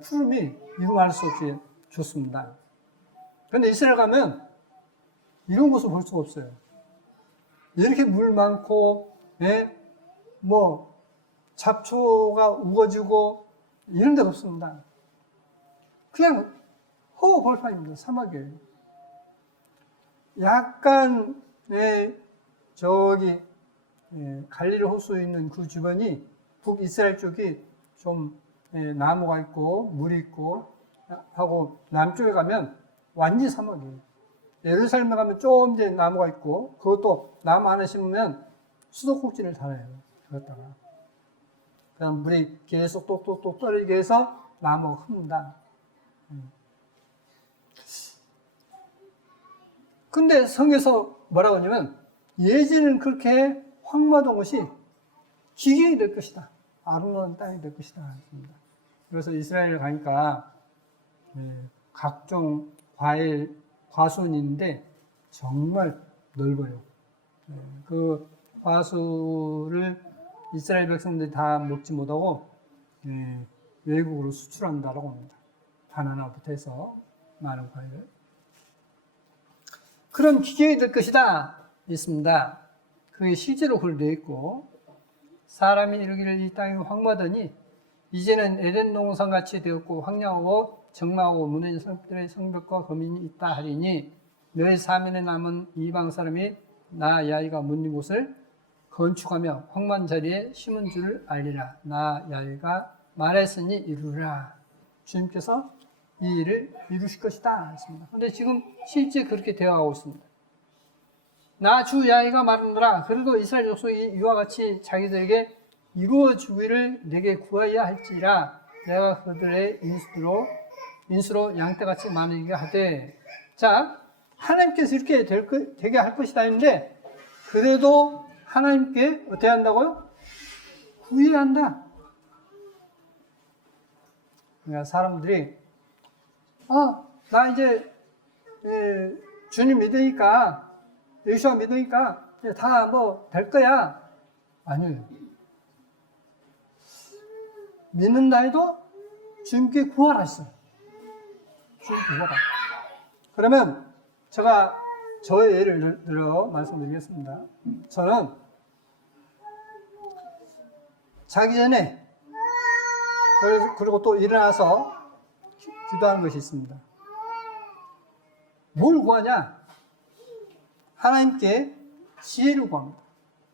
푸름이 이루 말할 수 없이 좋습니다. 그런데 이스라엘 가면 이런 곳을 볼 수가 없어요. 이렇게 물 많고 뭐 잡초가 우거지고 이런 데가 없습니다. 그냥 허허벌판입니다. 사막이에요. 약간 저기 갈릴리 호수에 있는 그 주변이 북이스라엘 쪽이 좀 나무가 있고 물이 있고 하고 남쪽에 가면 완전 사막이에요. 예루살렘에 가면 좀 이제 나무가 있고 그것도 나무 하나 심으면 수도꼭지를 달아요. 그렇다가 그다음 물이 계속 똑똑똑 떨어지게 해서 나무가 큽니다. 근데 성에서 뭐라고 하냐면 예전에는 그렇게 황무하던 것이 기경이 될 것이다. 아름다운 땅이 될 것이다. 그래서 이스라엘에 가니까 각종 과일, 과수원인데 정말 넓어요. 그 과수를 이스라엘 백성들이 다 먹지 못하고 외국으로 수출한다라고 합니다. 바나나부터 해서 많은 과일을. 그런 기경이 될 것이다 있습니다. 그게 실제로 그걸 되어 있고 사람이 이르기를 이 땅이 황무하더니 이제는 에덴 동산같이 되었고 황량하고 정망하고 무너진 성들의 성벽과 거민이 있다 하리니 너희 사면에 남은 이방 사람이 나 야훼가 묻는 곳을 건축하며 황만 자리에 심은 줄을 알리라. 나 야훼가 말했으니 이루라. 주님께서 이 일을 이루실 것이다 했습니다. 그런데 지금 실제 그렇게 되어가고 있습니다. 나 주 야훼가 말하노라. 그래도 이스라엘 족속이 이와 같이 자기들에게 이루어주기를 내게 구하여야 할지라. 내가 그들의 인수로 양떼같이 많으게 하되. 자, 하나님께서 이렇게 되게 할 것이다 했는데, 그래도 하나님께 어떻게 한다고요? 구해야 한다. 그러니까 사람들이 나 이제 주님 믿으니까, 예수와 믿으니까 다 뭐 될 거야. 아니에요. 믿는다 해도 주님께 구하라 했어요. 주님께 구하라. 그러면 제가 저의 예를 들어 말씀드리겠습니다. 저는 자기 전에 그리고 또 일어나서 기도하는 것이 있습니다. 뭘 구하냐? 하나님께 지혜를 구합니다.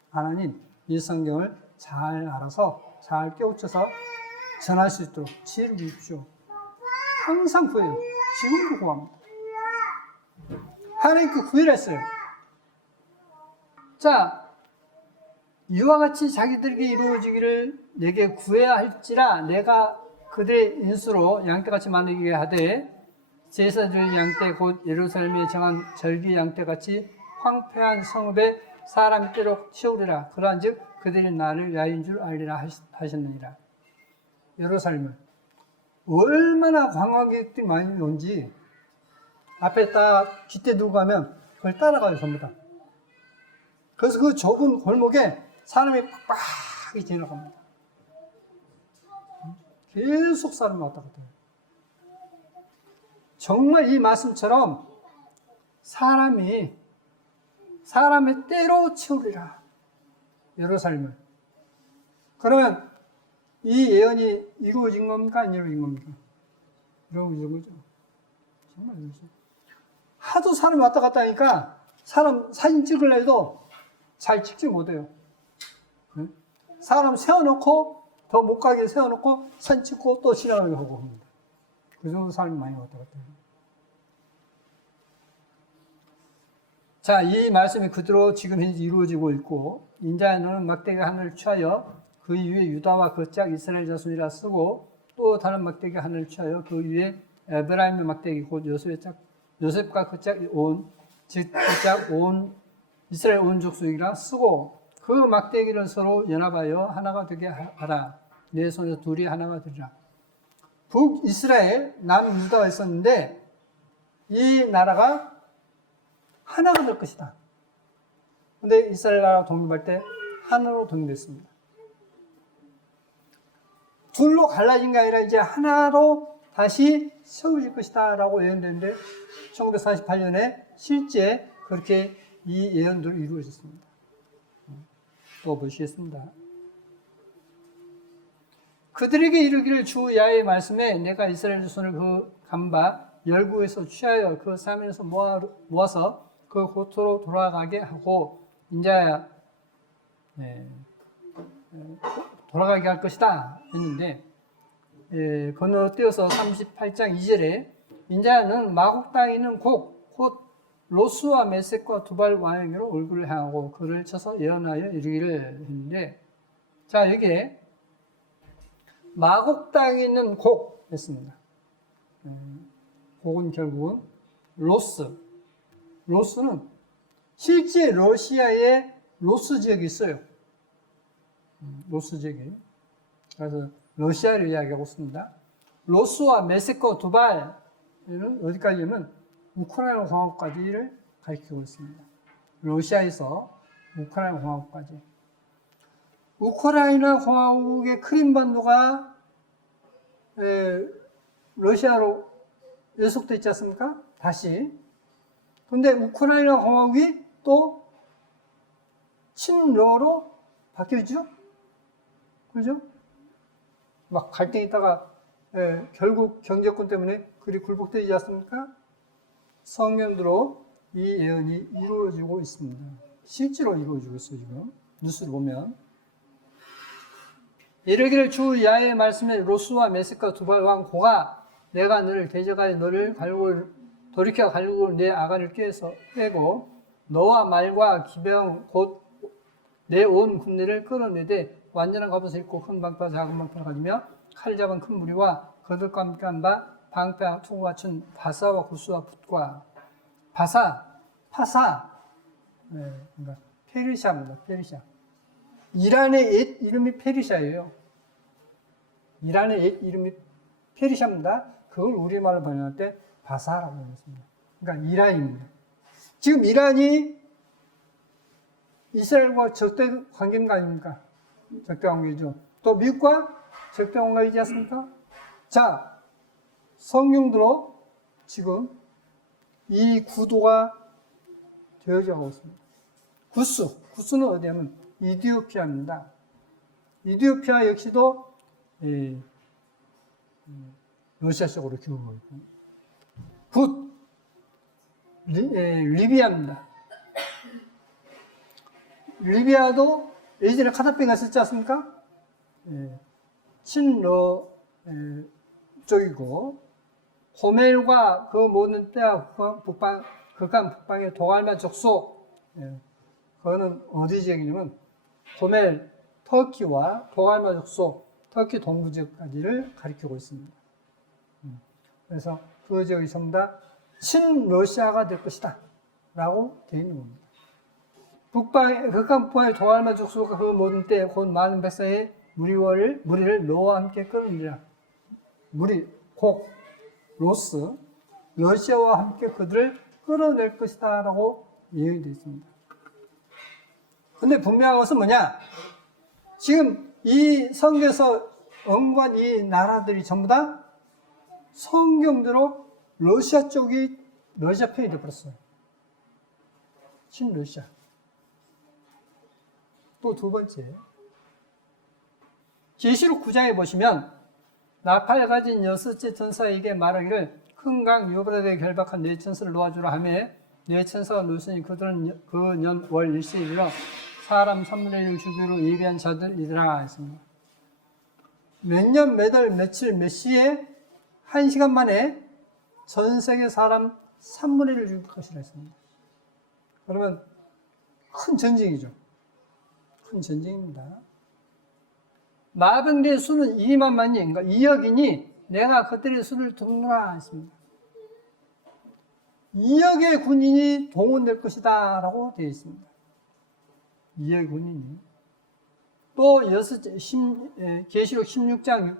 하나님, 이 성경을 잘 알아서 잘 깨우쳐서 전할 수 있도록 지혜를 주십시오. 항상 구해요. 지금도 구합니다. 하나님께 구해라 했어요. 자, 이와 같이 자기들에게 이루어지기를 내게 구해야 할지라. 내가 그들의 인수로 양떼같이 만들게 하되 제사드릴 양떼 곧 예루살렘에 정한 절기 양떼같이 황폐한 성읍에 사람이 때로 치우리라. 그러한즉 그들이 나를 야훼인 줄 알리라 하셨느니라. 예루살렘을 얼마나 관광객들이 많이 온지 앞에 딱 깃대 두고 가면 그걸 따라가요, 전부 다. 그래서 그 좁은 골목에 사람이 빡빡이 지나갑니다. 계속 사람이 왔다 갔다 해요. 정말 이 말씀처럼 사람의 때로 채우리라. 예루살렘을. 그러면 이 예언이 이루어진 겁니까? 안 이루어진 겁니까? 이루어진 거죠. 정말 이루어진. 하도 사람이 왔다 갔다 하니까 사람 사진 찍으려 해도 잘 찍지 못해요. 사람 세워놓고 더 못 가게 세워놓고 사진 찍고 또 지나가게 하고 합니다. 그 정도 사람이 많이 왔다 갔다 해요. 자, 이 말씀이 그대로 지금 현재 이루어지고 있고, 인자는 막대기가 하늘을 취하여 그 위에 유다와 그 짝 이스라엘 자손이라 쓰고, 또 다른 막대기가 하늘을 취하여 그 위에 에브라임의 막대기 곧 요셉과 그 짝 온 이스라엘 온 족속이라 쓰고, 그 막대기를 서로 연합하여 하나가 되게 하라. 내 손에서 둘이 하나가 되리라. 북이스라엘, 남유다가 있었는데 이 나라가 하나가 될 것이다. 근데 이스라엘 나라가 독립할 때 하나로 독립했습니다. 둘로 갈라진 게 아니라 이제 하나로 다시 세워질 것이다 라고 예언됐는데 1948년에 실제 그렇게 이 예언들이 이루어졌습니다. 또 보시겠습니다. 그들에게 이르기를 주 야훼의 말씀에 내가 이스라엘 자손을 그 간바 열국에서 취하여 그 사면에서 모아서 그 고토로 돌아가게 하고 인자야 돌아가게 할 것이다 했는데 건너뛰어서 38장 2절에 인자는 마국 땅에 있는 곧 로스와 메섹과 두발 왕에게로 얼굴을 향하고 그를 쳐서 예언하여 이르기를 했는데, 자, 여기에 마국 땅에 있는 곡 했습니다. 곡은 결국은 로스는 실제 러시아에 로스 지역이 있어요. 로스 지역이. 그래서 러시아를 이야기하고 있습니다. 로스와 메섹과 두발은 어디까지냐면 우크라이나 공화국까지를 가리키고 있습니다. 러시아에서 우크라이나 공화국까지. 우크라이나 공화국의 크림반도가 러시아로 예속되어 있지 않습니까? 다시. 근데 우크라이나 공화국이 또 친러로 바뀌었죠? 그죠? 막 갈등이 있다가 결국 경제권 때문에 그리 굴복되지 않습니까? 성경대로 이 예언이 이루어지고 있습니다. 실제로 이루어지고 있어요, 지금. 뉴스를 보면. 이르기를 주 야훼의 말씀에 로스와 메섹과 두발 왕 고가 내가 너를 대적하여 너를 돌이켜 갈고를 내 아가를 꿰고 너와 말과 기병 곧 내 온 군대를 끌어내되 완전한 갑옷을 입고 큰 방패와 작은 방패를 가지며 칼 잡은 큰 무리와 그들과 함께한 바 방패와 투구와 갖춘 바사와 구스와 붓과 파사 그러니까 페르시아입니다. 페르시아. 이란의 옛 이름이 페르시아예요. 이란의 옛 이름이 페르시아입니다. 그걸 우리말로 번역할 때 바사라고 했습니다. 그러니까 이란입니다. 지금 이란이 이스라엘과 적대 관계인 거 아닙니까? 적대 관계죠. 또 미국과 적대 관계이지 않습니까? 자, 성경대로 지금 이 구도가 되어져 가고 있습니다. 구스는 어디냐면 이디오피아입니다. 이디오피아 역시도 러시아 쪽으로 기울고 있고, 리비아입니다. 리비아도 예전에 카다피가 있었지 않습니까? 친러 쪽이고, 호멜과 그 모든 때와 북방의 도갈마 족속, 그거는 어디 지역이냐면, 호멜, 터키와 도갈마 족속, 터키 동부 지역까지를 가리키고 있습니다. 그래서 그 지역이 전부 다 친러시아가 될 것이다 라고 되어 있는 겁니다. 북방의 도갈마 족속과 그 모든 때 곧 많은 백성의 무리를 너와 함께 끌어내리라. 로스, 러시아와 함께 그들을 끌어낼 것이다 라고 예언되어 있습니다. 근데 분명한 것은 뭐냐? 지금 이 성경에서 언급한 이 나라들이 전부 다 성경대로 러시아 쪽이 러시아 편이 되어버렸어요. 친러시아. 또 두 번째, 계시록 9장에 보시면 나팔 가진 여섯째 천사에게 말하기를 큰 강 유브라데에 결박한 네 천사를 놓아주라 하며 네 천사가 놓으시니 그들은 그 년 월 일시에 이르러 사람 3분의 1 주기로 예비한 자들이더라 했습니다. 몇 년, 몇 월, 며칠, 몇 시에 1시간 만에 전 세계 사람 3분의 1을 죽일 것이라 했습니다. 그러면 큰 전쟁이죠. 큰 전쟁입니다. 마병대의 수는 2만만이, 그러니까 2억이니 내가 그들의 수를 돕노라 했습니다. 2억의 군인이 동원될 것이다 라고 되어 있습니다. 2억의 군인이. 또 계시록 16장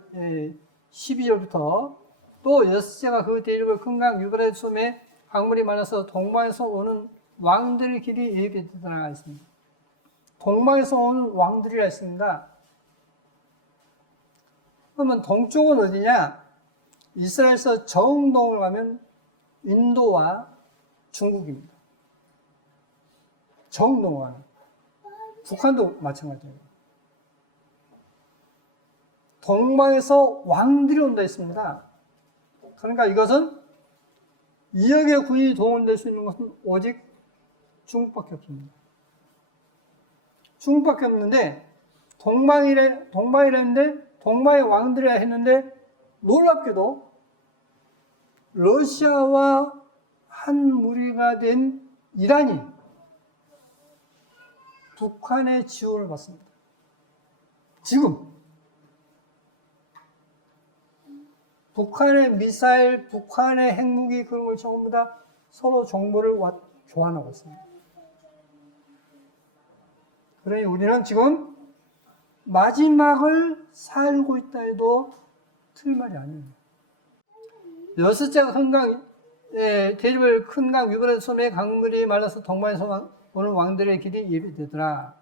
12절부터 또 여섯째가 그 대륙을 큰강 유브라데 섬에 강물이 많아서 동방에서 오는 왕들의 길이 예비되더라 했습니다. 동방에서 오는 왕들이라 했습니다. 그러면 동쪽은 어디냐? 이스라엘에서 정동을 가면 인도와 중국입니다. 정동을 가면. 북한도 마찬가지예요. 동방에서 왕들이 온다 했습니다. 그러니까 이것은 2억의 군인이 동원될 수 있는 것은 오직 중국밖에 없습니다. 중국밖에 없는데 동방이라는데 동방의 왕들이라 했는데 놀랍게도 러시아와 한 무리가 된 이란이 북한의 지원을 받습니다. 지금 북한의 미사일, 북한의 핵무기 그런 걸 전부 다 서로 정보를 교환하고 있습니다. 그러니 우리는 지금 마지막을 살고 있다 해도 틀말이 아니에요. 여섯째가 대륙을 큰 강 유브라데 섬에 강물이 말라서 동방에서 오는 왕들의 길이 예비되더라.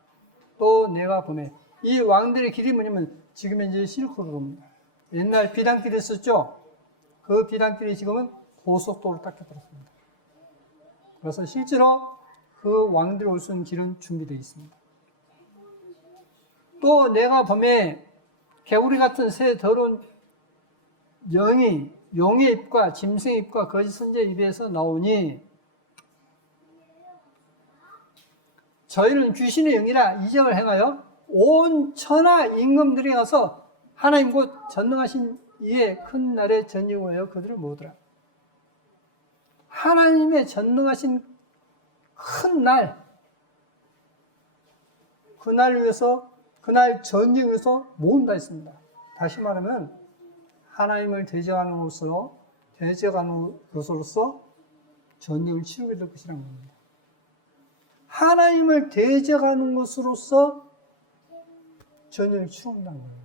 또 내가 보매 이 왕들의 길이 뭐냐면 지금 현재 실크로드입니다. 옛날 비단길이 있었죠. 그 비단길이 지금은 고속도로로 닦여버렸습니다. 그래서 실제로 그 왕들이 올 수 있는 길은 준비되어 있습니다. 또 내가 보매 개구리 같은 새 더러운 용의 입과 짐승의 입과 거짓 선지자의 입에서 나오니 저희는 귀신의 영이라 이적을 행하여 온 천하 임금들이 가서 하나님 곧 전능하신 이의 큰 날에 전쟁하여 그들을 모으더라. 하나님의 전능하신 큰 날, 그날 위해서, 그날 전쟁을 위해서 모은다 했습니다. 다시 말하면 하나님을 대적하는 것으로서 전쟁을 치르게 될 것이라는 겁니다. 하나님을 대적하는 것으로서 전쟁을 치른다는 거예요.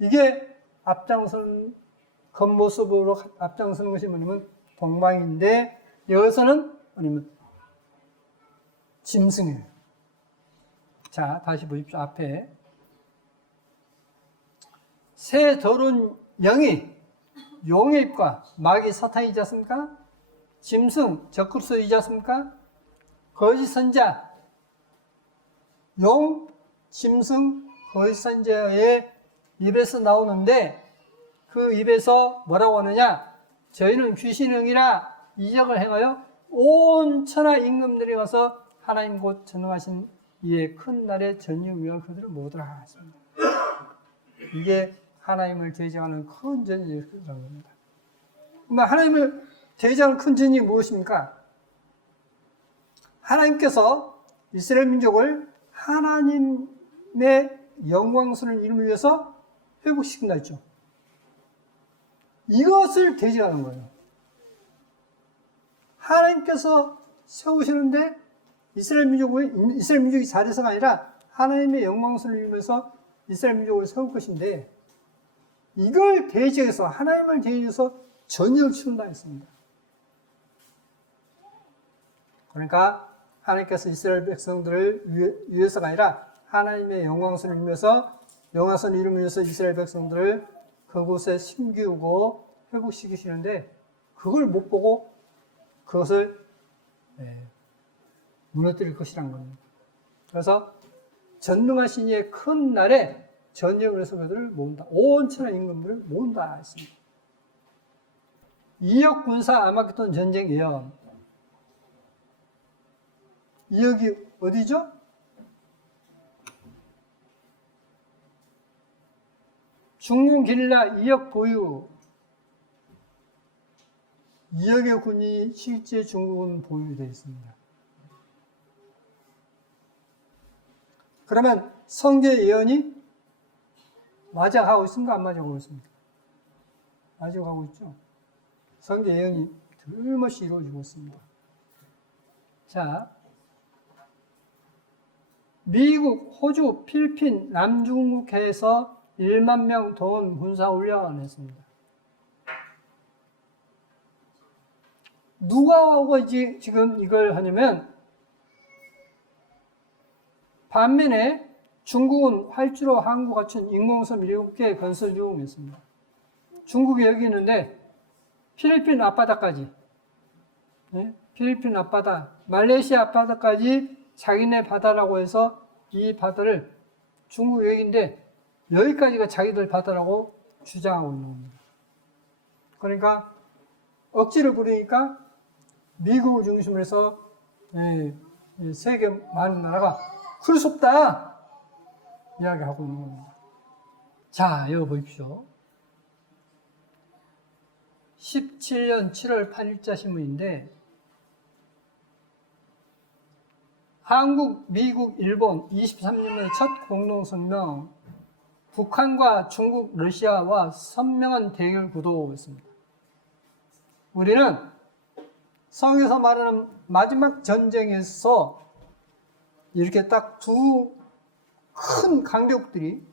이게 앞장서는 겉모습으로 앞장서는 것이 뭐냐면 동방인데 여기서는 뭐냐면 짐승이에요. 자, 다시 보십시오. 앞에 새 더러운 영이 용의 입과 마귀 사탄이지 않습니까? 짐승 적그리스도이지 않습니까? 거짓 선자 용, 짐승, 거짓 선자의 입에서 나오는데 그 입에서 뭐라고 하느냐? 저희는 귀신의 영이라 이적을 행하여 온 천하 임금들이 가서 하나님 곧 전능하신 이의 큰 날에 전쟁을 위하여 그들을 모으더라 했습니다. 이게 하나님을 대적하는 큰 전쟁이라는 겁니다. 하나님을 대적하는 큰 전쟁이 무엇입니까? 하나님께서 이스라엘 민족을 하나님의 영광스러운 이름을 위해서 회복시킨다 했죠. 이것을 대적하는 거예요. 하나님께서 세우시는데 이스라엘 민족이 잘해서가 아니라 하나님의 영광스러운 이름을 위해서 이스라엘 민족을 세울 것인데 이걸 대적해서 하나님을 대적해서 전쟁을 치른다 했습니다. 그러니까 하나님께서 이스라엘 백성들을 위해서가 아니라 하나님의 영광스러운 이름을 위해서 이스라엘 백성들을 그곳에 심기우고 회복시키시는데 그걸 못 보고 그것을 무너뜨릴 것이란 겁니다. 그래서 전능하신 이의 큰 날에 전쟁을 해서 그들을 모은다. 온 천하 임금들을 모은다 했습니다. 이역 군사 아마겟돈 전쟁 예언. 이역이 어디죠? 중공 게릴라 이역 보유. 이역의 군이 실제 중국은 보유되어 있습니다. 그러면 성경 예언이 맞아가고 있습니까? 안 맞아가고 있습니까? 맞아가고 있죠. 성경 예언이 틀림없이 이루어지고 있습니다. 자, 미국, 호주, 필리핀, 남중국해에서 1만 명 동원 군사훈련을 했습니다. 누가 하고 지금 이걸 하냐면 반면에 중국은 활주로 항구 갖춘 인공섬 7개 건설 중이었습니다. 중국이 여기 있는데 필리핀 앞바다까지, 필리핀 앞바다, 말레이시아 앞바다까지 자기네 바다라고 해서 이 바다를 중국 여기인데 여기까지가 자기들 바다라고 주장하고 있는 겁니다. 그러니까 억지를 부리니까 미국을 중심으로 해서 세계 많은 나라가 그럴 수 없다 이야기하고 있는 겁니다. 자, 여기 보십시오. 17년 7월 8일자 신문인데 한국, 미국, 일본 23년의 첫 공동성명 북한과 중국, 러시아와 선명한 대결 구도였습니다. 우리는 성에서 말하는 마지막 전쟁에서 이렇게 딱 두 큰 강대국들이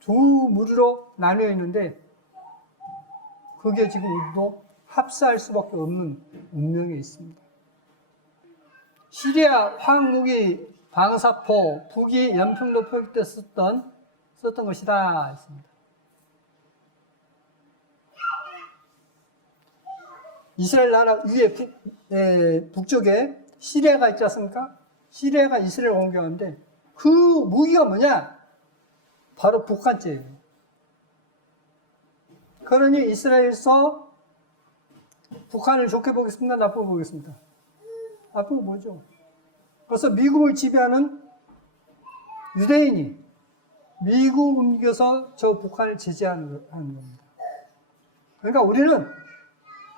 두 무리로 나뉘어 있는데 그게 지금 우리도 합사할 수밖에 없는 운명에 있습니다. 시리아 화학무기 방사포 북이 연평도 포격 때 썼던 것이다 했습니다. 이스라엘 나라 위에 북쪽에 시리아가 있지 않습니까? 시리아가 이스라엘을 공격하는데 그 무기가 뭐냐? 바로 북한제예요. 그러니 이스라엘에서 북한을 좋게 보겠습니까? 나쁘게 보겠습니까? 나쁘게 보죠. 그래서 미국을 지배하는 유대인이 미국 옮겨서 저 북한을 제재하는 겁니다. 그러니까 우리는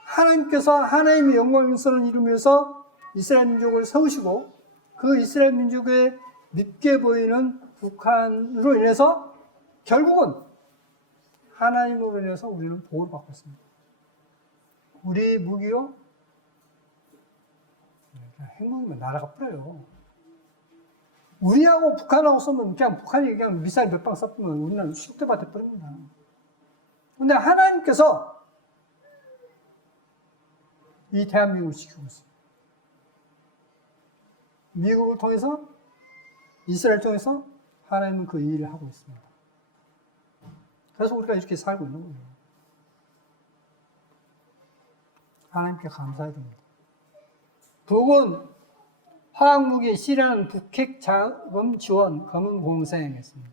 하나님께서 하나님의 영광스러운 이루면서 이스라엘 민족을 세우시고 그 이스라엘 민족의 밉게 보이는 북한으로 인해서 결국은 하나님으로 인해서 우리는 보호를 받고 있습니다. 우리 무기요? 핵무기면 나라가 뿌려요. 우리하고 북한하고 쏘면 그냥 북한이 그냥 미사일 몇 방 쐈으면 우리는 쑥대밭에 뿌립니다. 그런데 하나님께서 이 대한민국을 지키고 있어요. 미국을 통해서 이스라엘을 통해서 하나님은 그 일을 하고 있습니다. 그래서 우리가 이렇게 살고 있는 거예요. 하나님께 감사해야 됩니다. 북은 화학무기 시리아는 북핵 자금 지원 검은 공세행했습니다.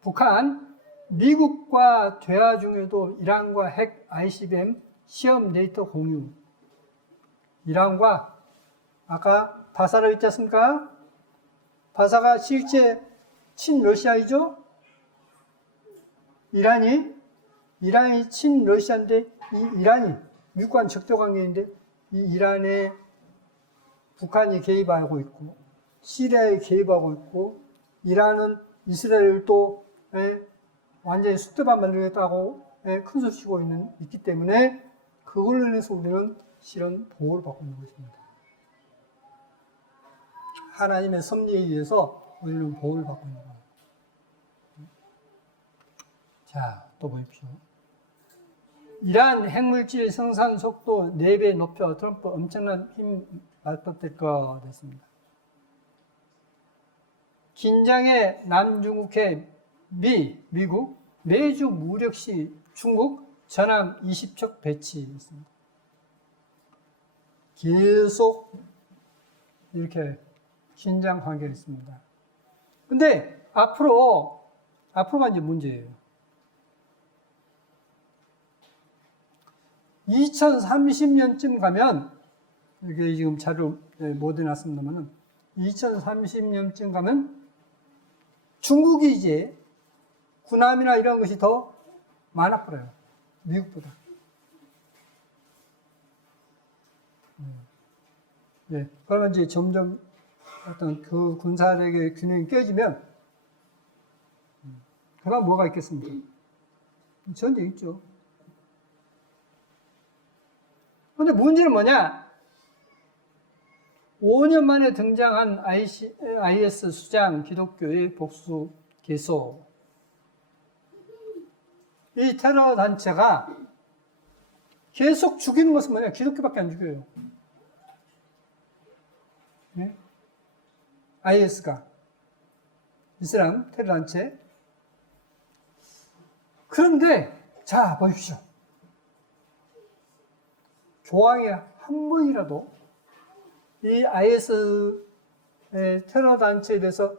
북한 미국과 대화 중에도 이란과 핵 ICBM 시험 데이터 공유. 이란과 아까 바사를 있지 않습니까? 바사가 실제 친러시아이죠? 이란이 친러시아인데 이 이란이 미국과는 적대 관계인데 이 이란에 북한이 개입하고 있고 시리아에 개입하고 있고 이란은 이스라엘을 또 완전히 쑥대밭 만들겠다고 큰 소리 치고 있기 때문에 그걸로 인해서 우리는 실은 보호를 받고 있는 것입니다. 하나님의 섭리에 의해서 우리는 보호를 받고 있는 거예요. 자, 또 보십시오. 이란 핵물질 생산 속도 4배 높여 트럼프 엄청난 힘 맞붙을 거 됐습니다. 긴장의 남중국해 미국 매주 무력시 중국 전함 20척 배치했습니다. 계속 이렇게 긴장 관계가 있습니다. 근데 앞으로가 이제 문제예요. 2030년쯤 가면 이게 지금 자료 못 해놨습니다만은 2030년쯤 가면 중국이 이제 군함이나 이런 것이 더 많아버려요. 미국보다. 네. 그러면 이제 점점 어떤 그 군사력의 균형이 깨지면 그다음 뭐가 있겠습니까? 전쟁 있죠. 그런데 문제는 뭐냐? 5년 만에 등장한 IS 수장 기독교의 복수 개소. 이 테러 단체가 계속 죽이는 것은 뭐냐? 기독교밖에 안 죽여요. 네? IS가 이슬람 테러 단체. 그런데 자 보십시오. 조항에 한 번이라도 이 IS의 테러 단체에 대해서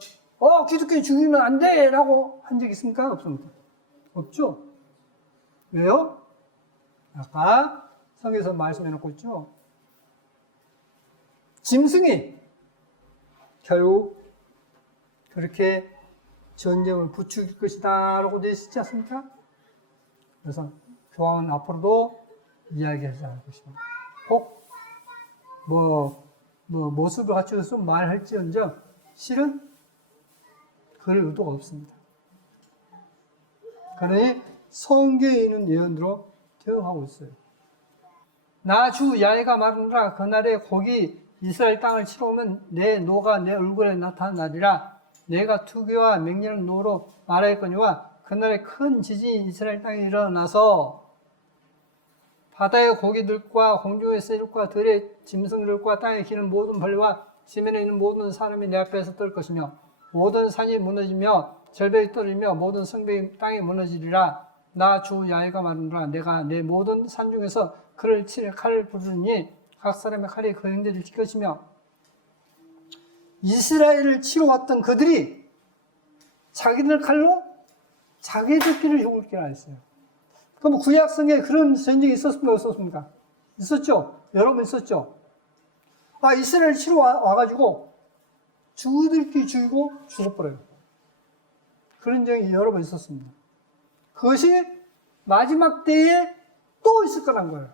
기독교 죽이면 안 돼! 라고 한 적 있습니까? 없습니까? 없죠? 왜요? 아까 성경에서 말씀해놓고 있죠? 짐승이 결국 그렇게 전쟁을 부추길 것이다 라고 되어 있지 않습니까? 그래서 교황은 앞으로도 이야기하지 않을 것입니다. 혹 모습을 갖추어서 말할지언정 실은 그럴 의도가 없습니다. 그러니 성경에 있는 예언대로 대응하고 있어요. 나 주 야훼가 말하노라. 그날에 고기 이스라엘 땅을 치러 오면 내 노가 내 얼굴에 나타나리라. 내가 투기와 맹렬한 노로 말하였거니와 그날에 큰 지진이 이스라엘 땅에 일어나서 바다의 고기들과 공중의 새들과 들의 짐승들과 땅에 기는 모든 벌레와 지면에 있는 모든 사람이 내 앞에서 떨 것이며 모든 산이 무너지며 절벽이 떨어지며 모든 성벽이 땅에 무너지리라. 나 주 야훼가 말하노라. 내가 내 모든 산 중에서 그를 칠 칼을 부르니 각 사람의 칼이 그 형제를 칠 것이며 이스라엘을 치러 왔던 그들이 자기들 칼로 자기들끼리 죽을 길 알았어요. 그럼 구약성에 그런 전쟁이 있었습니까? 없었습니까? 있었죠? 여러 번 있었죠? 아, 이스라엘 치러 와가지고 죽들끼리 죽이고 죽어버려요. 그런 적이 여러 번 있었습니다. 그것이 마지막 때에 또 있을 거란 거예요.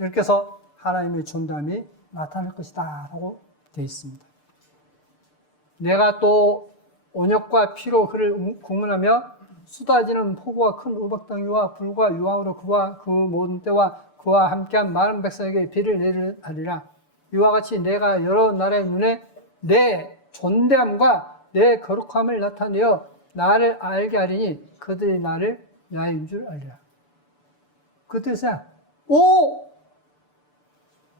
이렇게 해서 하나님의 존담이 나타날 것이다 라고 되어 있습니다. 내가 또 온역과 피로 그를 구문하며 쏟아지는 폭우와 큰 우박덩이와 불과 유황으로 그와 그 모든 때와 그와 함께한 많은 백성에게 비를 내리하리라. 이와 같이 내가 여러 나라의 눈에 내 존대함과 내 거룩함을 나타내어 나를 알게 하리니 그들이 나를 야인 줄 알리라. 그 뜻이야. 오!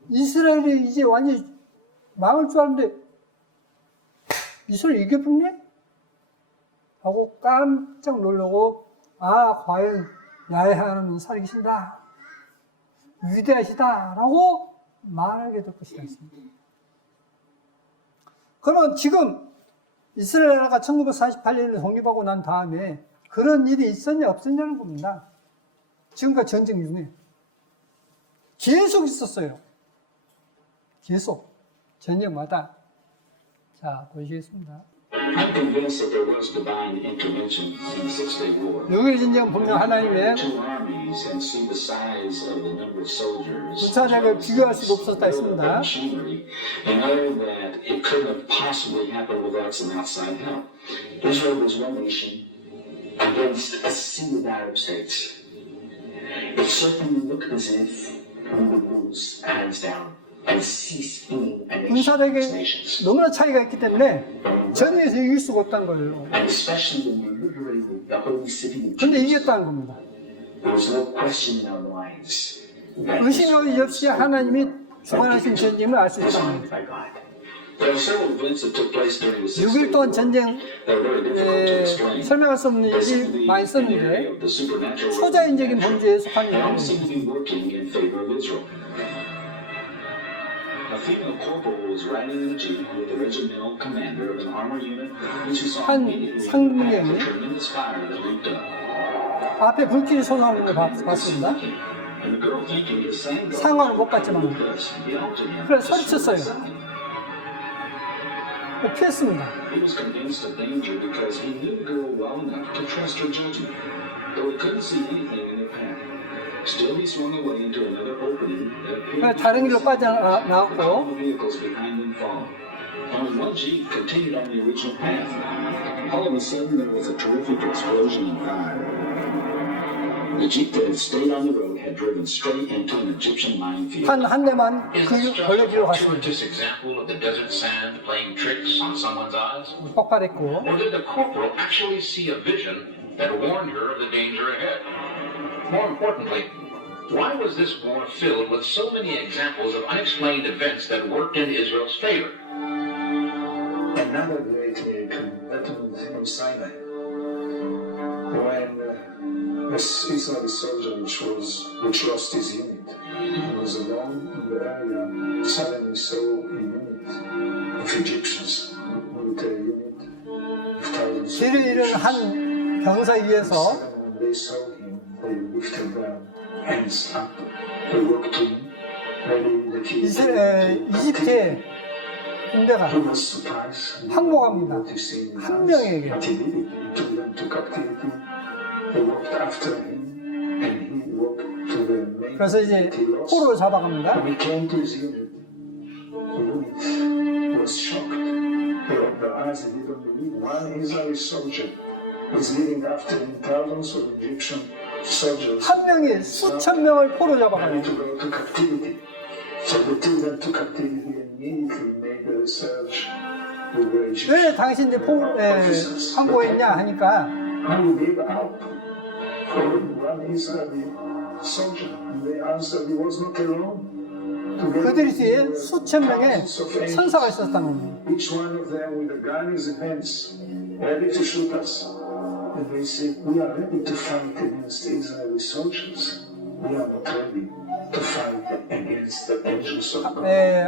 이스라엘이 이제 완전히 망할 줄 알았는데 이스라엘 이겨버리네? 하고 깜짝 놀라고 아 과연 야훼 하나님은 살아계신다. 위대하시다. 라고 말하게 될 것이다. 그러면 지금 이스라엘 나라가 1948년에 독립하고 난 다음에 그런 일이 있었냐 없었냐는 겁니다. 지금까지 전쟁 중에 계속 있었어요. 계속 전쟁마다. 자, 보시겠습니다. I'm convinced that there was divine intervention in the Six-Day War. 6.25 전쟁은 분명 하나님의 Two armies and see the size of the number of soldiers. 부차적을 비교할 수가 없었다 했습니다. Machinery, and know that it couldn't have possibly happened without some outside help. Israel was one nation against a sea of Arab states. It certainly looked as if we would lose hands down. 군사력이 너무나 차이가 있기 때문에 전에서 이길 수가 없다는 거예요. 근데 이겼다는 겁니다. 의심이 없이 하나님이 주관하신 전쟁을 알 수 있다는 겁니다. 6일 동안 전쟁 설명할 수 없는 일이 많이 있었는데 초자연적인 범죄에 속한 일입니다. A female corporal was riding in a jeep with the regimental commander of an armored unit when she saw 한 immediately 상병이 a tremendous fire that leaped up. 앞에 불길이 솟아오는 걸 봤습니다. And the girl, thinking his sang 상황을 못 봤지만 yelled to him. 그래 소리쳤어요. 피했습니다. He was convinced of danger because he knew the girl well enough to trust her judgment, though he couldn't see anything in their path. Still, he swung away into another opening that appeared 다른 길로 빠져나왔고 all the vehicles behind him followed. Only one jeep continued on the original path. All of a sudden, there was a terrific explosion and fire. The jeep that had stayed on the road had driven straight into an Egyptian minefield. 한 대만 그 걸레길로 갔습니다. Fortuitous example of the desert sand playing tricks on someone's eyes? 폭발했고 Or did the corporal actually see a vision that warned her of the danger ahead? More importantly, why was this war filled with so many examples of unexplained events that worked in Israel's favor? Another great miracle happened in Sinai when this Israeli soldier which lost his unit was alone in the area, suddenly saw a unit of Egyptians, military unit of thousands of 길을 잃은 한 병사에 의해서 When they saw him, they lifted their hands up, they walked to him, ready the king. 이집트의 군대가 He was surprised. 항복합니다. What he seen in 한 us. 명에게. But he did it. He took them to captivity. They walked after him, and he walked to the main 그래서 이제 that he lost. 포로를 잡아갑니다. When he came to his unit, the unit was shocked. They opened their eyes and didn't believe. One Israeli soldier was leading after him thousands of Egyptian soldiers. 한 명이 수천 명을 포로 잡아가요. To go to captivity. So they took them to captivity and immediately made the research with the Egyptians. 왜 당신들이 항복했냐 하니까 Who gave up for one Israeli soldier? And they answered he was not alone. 그들 뒤에 수천 명의 선사가 있었다는 겁니다. Each one of them with a gun in his hands, ready to shoot us. And they said, we are ready to fight against Israeli soldiers. We are not ready to fight against against the angels of God.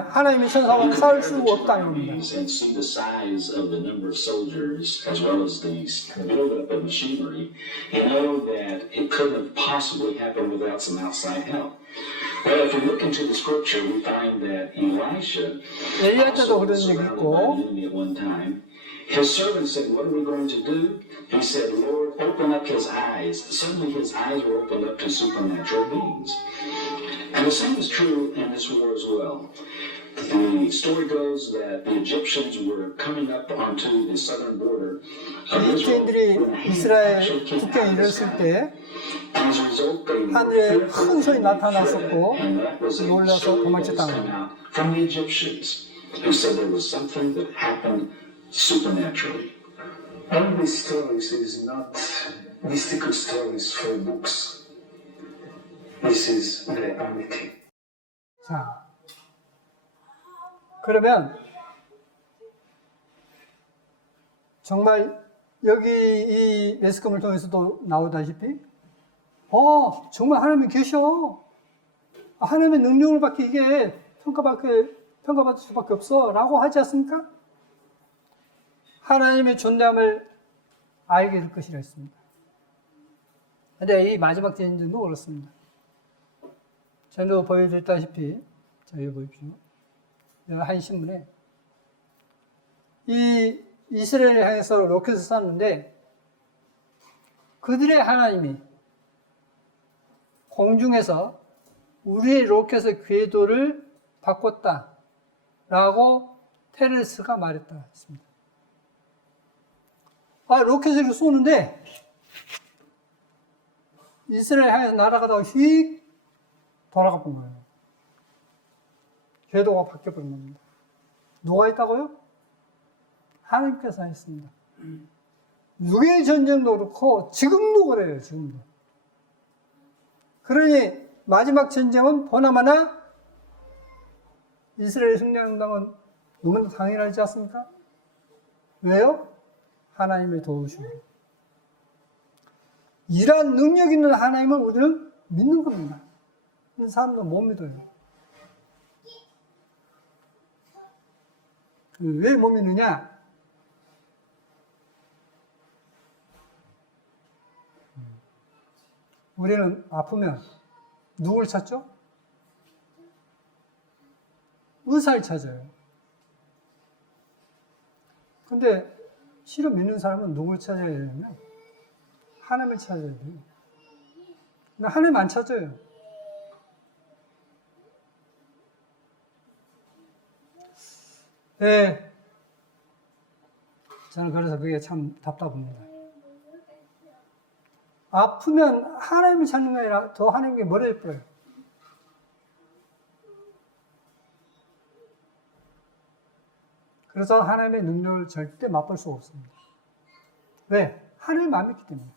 하나님의 천사와는 싸울 수 없다는 겁니다. And see the size of the number of soldiers as well as the buildup of machinery, you know that it couldn't have possibly happened without some outside help. Well, if we look into the scripture, we find that Elisha 엘리야 때도 also 그런 was 얘기 surrounded 있고, by an enemy at one time. His servant said, "What are we going to do?" He said, "Lord, open up his eyes." Suddenly his eyes were opened up to supernatural beings. And the same is true in this war as well. The story goes that the Egyptians were coming up onto the southern border of Israel. 이집트인들이 이스라엘 국경에 이르렀을 때 As a result, they 하늘에 큰 손이 나타났었고 and that was a 놀라서 story 도망쳤다는 that's come 거예요. out from the Egyptians who said there was something that happened supernaturally. All these stories is not mystical stories for books. This is reality. 자, 그러면 정말 여기 이 매스컴을 통해서도 나오다시피 정말 하나님이 계셔. 하나님의 능력을 받기 이게 평가받을 수밖에 없어 라고 하지 않습니까? 하나님의 존재함을 알게 될 것이라 했습니다. 근데 이 마지막 전쟁도 그렇습니다. 전에도 보여드렸다시피, 자, 여기 보십시오. 여기 한 신문에 이 이스라엘을 향해서 로켓을 쐈는데 그들의 하나님이 공중에서 우리의 로켓의 궤도를 바꿨다라고 테레스가 말했다 했습니다. 로켓을 쏘는데 이스라엘 향해서 날아가다가 휙 돌아가 본 거예요. 궤도가 바뀌어버린 겁니다. 누가 했다고요? 하나님께서 했습니다. 6.1 전쟁도 그렇고 지금도 그래요. 지금도. 그러니 마지막 전쟁은 보나마나 이스라엘 승리한다면 너무나 당연하지 않습니까? 왜요? 하나님의 도우심으로. 이러한 능력 있는 하나님을 우리는 믿는 겁니다. 근데 사람들은 못 믿어요. 왜 못 믿느냐? 우리는 아프면 누굴 찾죠? 의사를 찾아요. 근데 실은 믿는 사람은 누굴 찾아야 되냐면 하나님을 찾아야 돼요. 근데 하나님 안 찾아요. 네. 저는 그래서 그게 참 답답합니다. 아프면 하나님을 찾는 게 아니라 더 하나님께 멀어질 거예요. 그래서 하나님의 능력을 절대 맛볼 수가 없습니다. 왜? 하나님 안 믿기 때문에.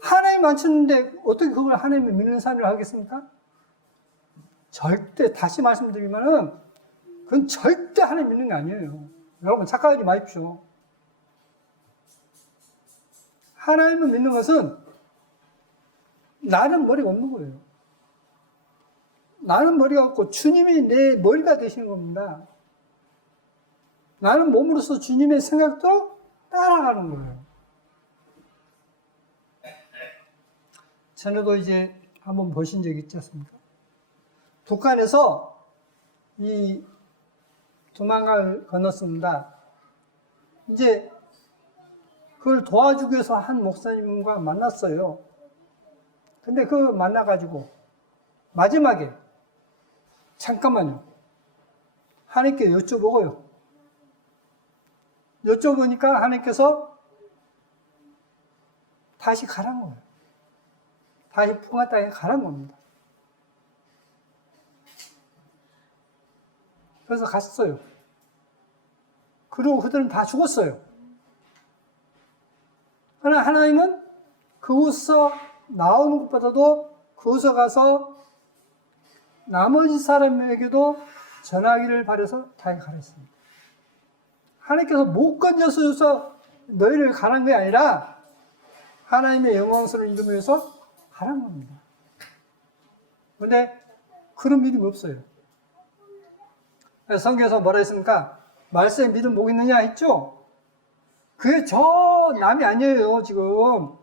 하나님 안 찾는데 어떻게 그걸 하나님을 믿는 사람을 하겠습니까? 절대, 다시 말씀드리면은, 그건 절대 하나님 믿는 게 아니에요. 여러분, 착각하지 마십시오. 하나님을 믿는 것은 나는 머리가 없는 거예요. 나는 머리가 없고 주님이 내 머리가 되시는 겁니다. 나는 몸으로서 주님의 생각대로 따라가는 거예요. 전에도 이제 한번 보신 적 있지 않습니까? 북한에서 이 두만강을 건넜습니다. 이제 그걸 도와주기 위해서 한 목사님과 만났어요. 근데 그 만나가지고 마지막에 잠깐만요. 하나님께 여쭤보고요. 여쭤보니까 하나님께서 다시 가란 거예요. 다시 풍화 땅에 가란 겁니다. 그래서 갔어요. 그리고 그들은 다 죽었어요. 그러나 하나님은 그곳에서 나오는 것보다도 그곳에 가서 나머지 사람에게도 전하기를 바라서 다시 가라 했습니다. 하나님께서 못 건져서 너희를 가란 게 아니라 하나님의 영광스러운 이름을 위해서 가란 겁니다. 그런데 그런 믿음이 없어요. 그래서 성경에서 뭐라 했습니까? 말세에 믿음 복 있느냐 했죠? 그게 저 남이 아니에요, 지금.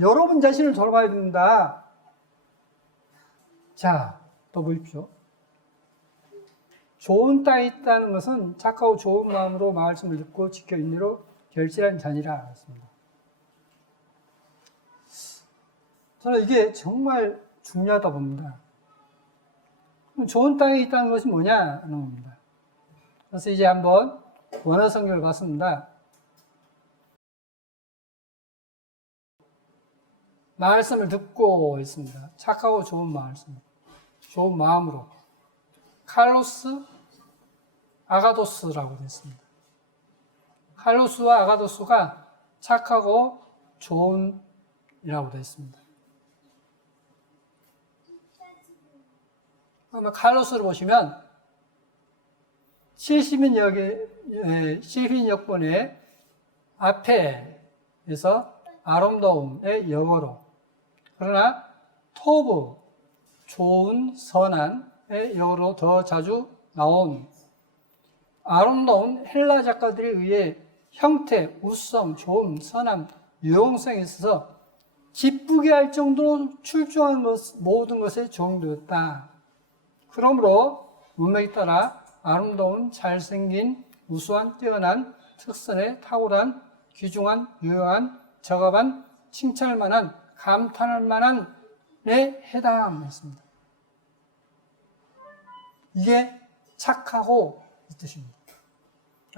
여러분 자신을 돌아봐야 됩니다. 자, 또 보십시오. 좋은 땅이 있다는 것은 착하고 좋은 마음으로 말씀을 듣고 지켜 인내로 결실한 자니라 했습니다. 저는 이게 정말 중요하다 봅니다. 그럼 좋은 땅이 있다는 것이 뭐냐는 겁니다. 그래서 이제 한번 원어 성경을 봤습니다. 말씀을 듣고 있습니다. 착하고 좋은 말씀, 좋은 마음으로. 칼로스, 아가도스라고 됐습니다. 칼로스와 아가도스가 착하고 좋은이라고 되어 있습니다. 그러면 칼로스를 보시면 70인역본의 앞에에서 아름다움의 영어로, 그러나 토브, 좋은, 선한의 영어로 더 자주 나온 아름다운 헬라 작가들에 의해 형태, 우성, 좋음, 선함, 유용성에 있어서 기쁘게 할 정도로 출중한 모든 것에 적용되었다. 그러므로 문맥에 따라 아름다운, 잘생긴, 우수한, 뛰어난, 특선에 탁월한, 귀중한, 유용한, 적합한, 칭찬할 만한, 감탄할 만한에 해당했습니다. 이게 착하고 이 뜻입니다.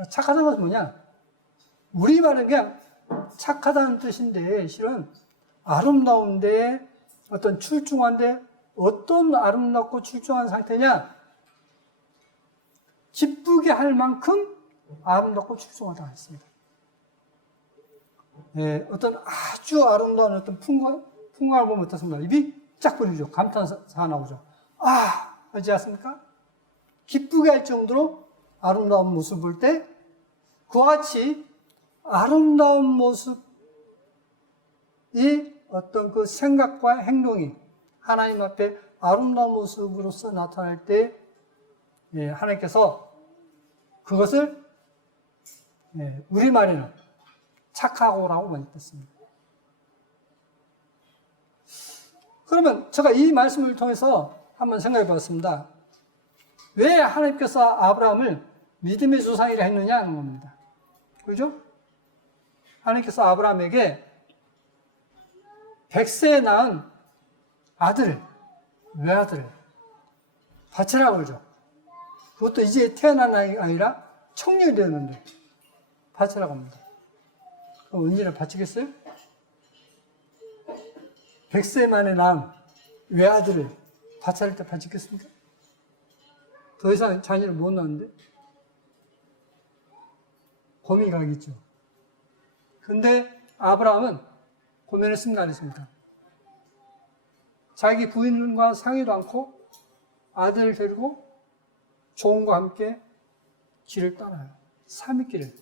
착하다는 것은 뭐냐? 우리말은 그냥 착하다는 뜻인데 실은 아름다운데 어떤 출중한데 어떤 아름답고 출중한 상태냐? 기쁘게 할 만큼 아름답고 출중하다 했습니다. 어떤 아주 아름다운 어떤 풍광을 보면 어떻습니까? 입이 쫙 벌리죠. 감탄사가 나오죠. 아! 하지 않습니까? 기쁘게 할 정도로 아름다운 모습을 볼 때 그와 같이 아름다운 모습이 어떤 그 생각과 행동이 하나님 앞에 아름다운 모습으로서 나타날 때 하나님께서 그것을 우리말에는 착하고라고 번역했습니다. 그러면 제가 이 말씀을 통해서 한번 생각해 봤습니다. 왜 하나님께서 아브라함을 믿음의 조상이라 했느냐 하는 겁니다. 그죠? 하나님께서 아브라함에게 100세에 낳은 아들을, 외아들을 바치라고 그러죠. 그것도 이제 태어난 아이가 아니라 청년이 되었는데 바치라고 합니다. 그럼 언제나 바치겠어요? 100세 만에 낳은 외아들을 바치할 때 바치겠습니까? 더 이상 자녀를 못 낳는데 고민이 가겠죠. 근데 아브라함은 고민했습니까? 안 했습니까? 자기 부인과 상의도 않고 아들을 데리고 종과 함께 길을 떠나요. 3일 길을.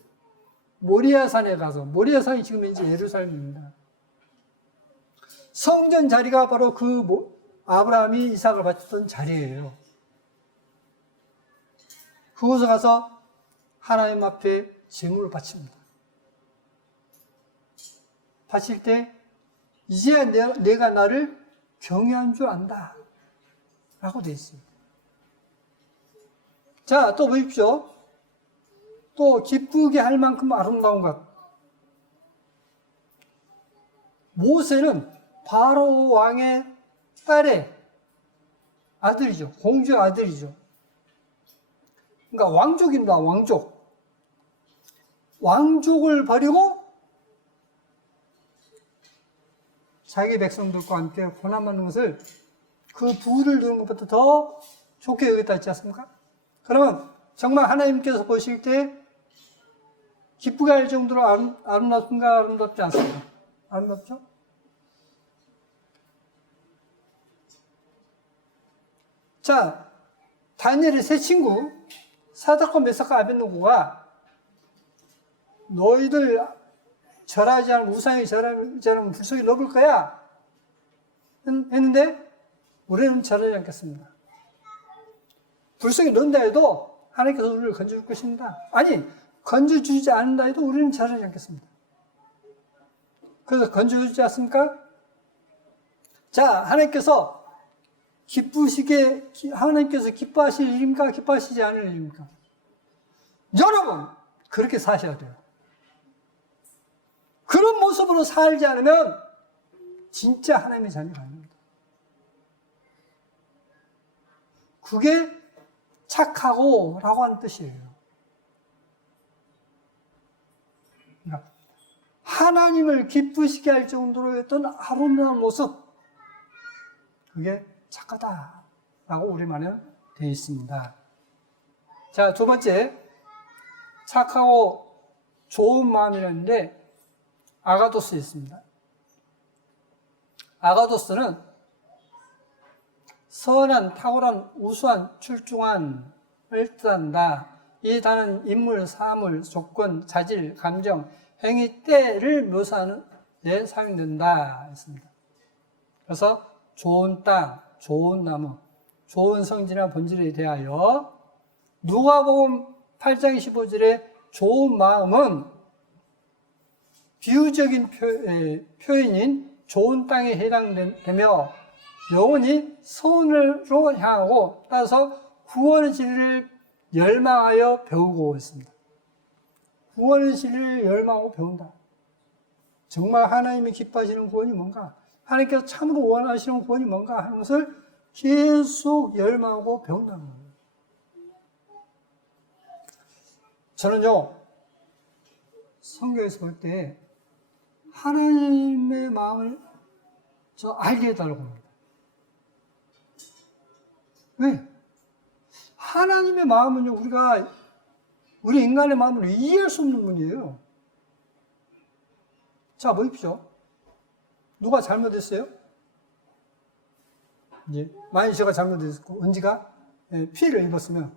모리아산에 가서, 모리아산이 지금 현재 예루살렘입니다. 성전 자리가 바로 그 아브라함이 이삭을 바쳤던 자리예요. 그곳에 가서 하나님 앞에 제물을 바칩니다. 바칠 때 이제야 내가 나를 경외한 줄 안다 라고 되어 있습니다. 자, 또 보십시오. 또 기쁘게 할 만큼 아름다운 것. 모세는 바로 왕의 딸의 아들이죠. 공주의 아들이죠. 그러니까 왕족입니다. 왕족. 왕족을 버리고 자기 백성들과 함께 고난받는 것을 그 부를 누는 것보다 더 좋게 여겼다 했지 않습니까? 그러면 정말 하나님께서 보실 때 기쁘게 할 정도로 아름답습니까? 아름답지 않습니까? 아름답죠? 자, 다니엘의 세 친구 사드락과 메삭과 아벳느고가 너희들 절하지 않으면 우상이 절하면 불속에 넣을 거야 했는데 우리는 저러지 않겠습니다. 불성이 넣는다 해도 하나님께서 우리를 건져줄 것입니다. 아니, 건져주지 않는다 해도 우리는 저러지 않겠습니다. 그래서 건져주지 않습니까? 자, 하나님께서 기뻐하실 일입니까? 기뻐하시지 않을 일입니까? 여러분, 그렇게 사셔야 돼요. 그런 모습으로 살지 않으면 진짜 하나님의 자녀가 아닙니다. 그게 착하고 라고 하는 뜻이에요. 그러니까 하나님을 기쁘시게 할 정도로 했던 아름다운 모습, 그게 착하다라고 우리말에는 되어 있습니다. 자, 두 번째, 착하고 좋은 마음이라는데 아가도스 있습니다. 아가도스는 선한, 탁월한, 우수한, 출중한을 뜻한다. 이 단어는 인물, 사물, 조건, 자질, 감정, 행위, 때를 묘사하는 데 사용된다 했습니다. 그래서 좋은 땅, 좋은 나무, 좋은 성질이나 본질에 대하여 누가복음 8장 15절에 좋은 마음은 비유적인 표현인 좋은 땅에 해당되며 영원히 선으로 향하고 따라서 구원의 진리를 열망하여 배우고 있습니다. 구원의 진리를 열망하고 배운다. 정말 하나님이 기뻐하시는 구원이 뭔가, 하나님께서 참으로 원하시는 구원이 뭔가 하는 것을 계속 열망하고 배운다는 거예요. 저는요, 성경에서 볼 때 하나님의 마음을 저 알게 해달라고 합니다. 왜? 하나님의 마음은요, 우리 인간의 마음을 이해할 수 없는 분이에요. 자, 보십시오. 누가 잘못했어요? 이제, 만약 제가 잘못했고, 은지가 피해를 입었으면,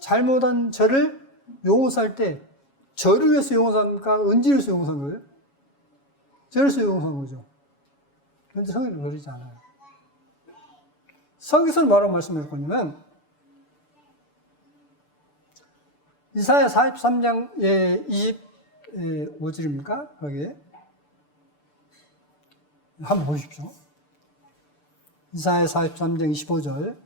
잘못한 저를 용서할 때, 저를 위해서 용서합니까? 은지를 위해서 용서한 거예요? 저를 위해서 용서한 거죠. 그런데 성경은 그러지 않아요. 성경에서는 뭐라고 말씀할 거냐면, 이사야 43장 25절입니까? 거기에. 한번 보십시오. 이사야 43장 25절.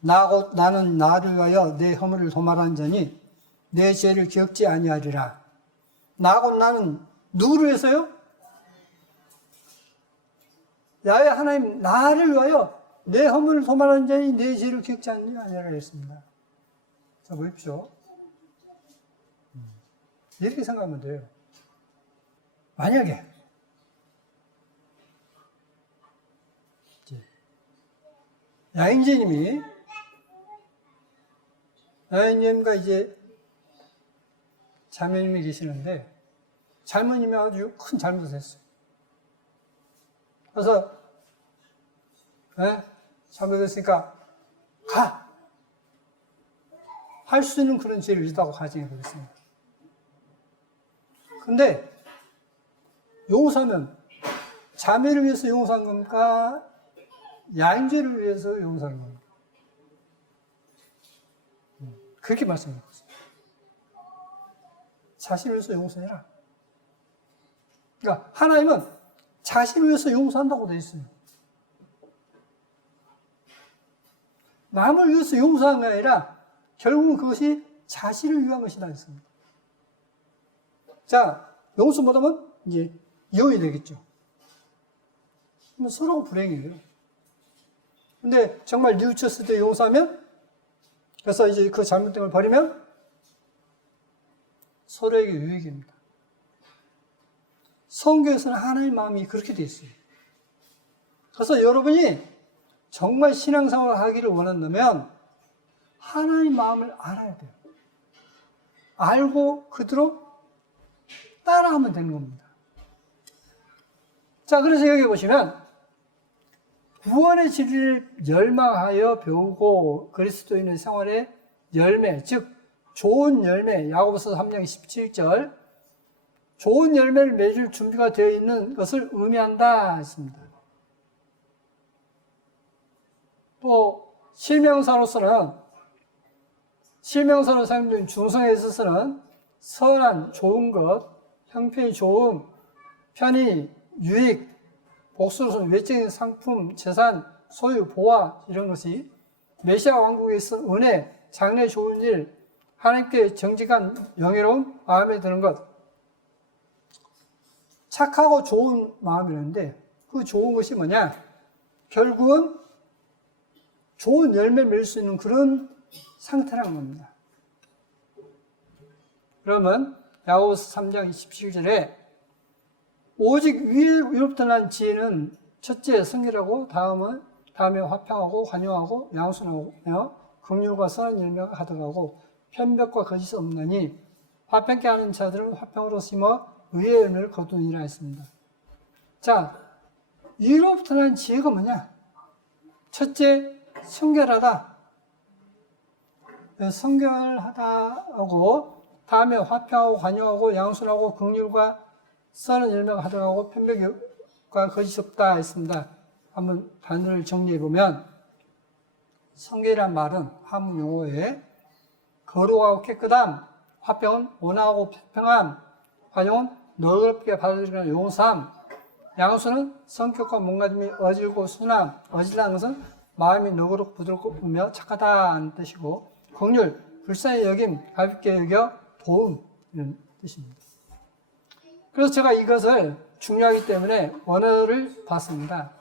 나는 나를 위하여 내 허물을 도말한 자니 내 죄를 기억지 아니하리라. 나는 누구를 위해서요? 야훼 하나님, 나를 위하여 내 허물을 도말한 자니 내 죄를 기억지 아니하리라 했습니다. 자, 보십시오. 이렇게 생각하면 돼요. 만약에 야인제님과 이제 자매님이 계시는데 자매님이 아주 큰 잘못을 했어요. 그래서 잘못했으니까 가! 할 수 있는 그런 죄를 있다고 가정해 보겠습니다. 근데 용서하면 자매를 위해서 용서한 겁니까? 야인죄를 위해서 용서하는 겁니까? 그렇게 말씀하고 있습니다. 자신을 위해서 용서해라. 그러니까 하나님은 자신을 위해서 용서한다고 되어 있어요. 남을 위해서 용서하는 게 아니라 결국은 그것이 자신을 위한 것이다 했습니다. 자, 용서 못하면 이제 이혼이 되겠죠. 그럼 서로가 불행이에요. 근데 정말 뉘우쳤을 때 용서하면, 그래서 이제 그 잘못된 걸 버리면 서로에게 유익입니다. 성경에서는 하나님의 마음이 그렇게 되어 있어요. 그래서 여러분이 정말 신앙생활을 하기를 원한다면 하나님의 마음을 알아야 돼요. 알고 그대로 따라하면 되는 겁니다. 자, 그래서 여기 보시면 구원의 진리를 열망하여 배우고 그리스도인의 생활의 열매, 즉 좋은 열매, 야고보서 3장 17절 좋은 열매를 맺을 준비가 되어 있는 것을 의미한다 했습니다. 또 실명사로서는 사용된 중성에 있어서는 선한, 좋은 것, 형편이 좋은, 편의, 유익, 복수로서는 외적인 상품, 재산, 소유, 보화 이런 것이 메시아 왕국에 있어 은혜, 장래 좋은 일, 하나님께 정직한 영예로운 마음에 드는 것, 착하고 좋은 마음이라는데 그 좋은 것이 뭐냐? 결국은 좋은 열매를 맺을 수 있는 그런 상태라는 겁니다. 그러면 야고보서 3장 17절에 오직 위로부터 난 지혜는 첫째 성결하고 다음에 화평하고 관용하고 양순하며 긍휼과 선한 열매가 가득하고 편벽과 거짓이 없나니 화평케 하는 자들은 화평으로 심어 의의 열매를 거두니라 했습니다. 자, 위로부터 난 지혜가 뭐냐? 첫째, 성결하다. 성결하다하고 다음에 화평하고 관용하고 양순하고 긍휼과 선한 열매가 가득하고 편벽과 거짓이 없다 했습니다. 한번 단어를 정리해 보면 성결이란 말은 한문 용어에 거룩하고 깨끗함, 화평은 온화하고 평평함, 관용은 너그럽게 받아들이는 용서함, 양수는 성격과 몸가짐이 어질고 순함, 어질다는 것은 마음이 너그럽고 부드럽고 착하다는 뜻이고, 긍휼, 불쌍히 여김, 가볍게 여겨 도움 이런 뜻입니다. 그래서 제가 이것을 중요하기 때문에 원어를 봤습니다.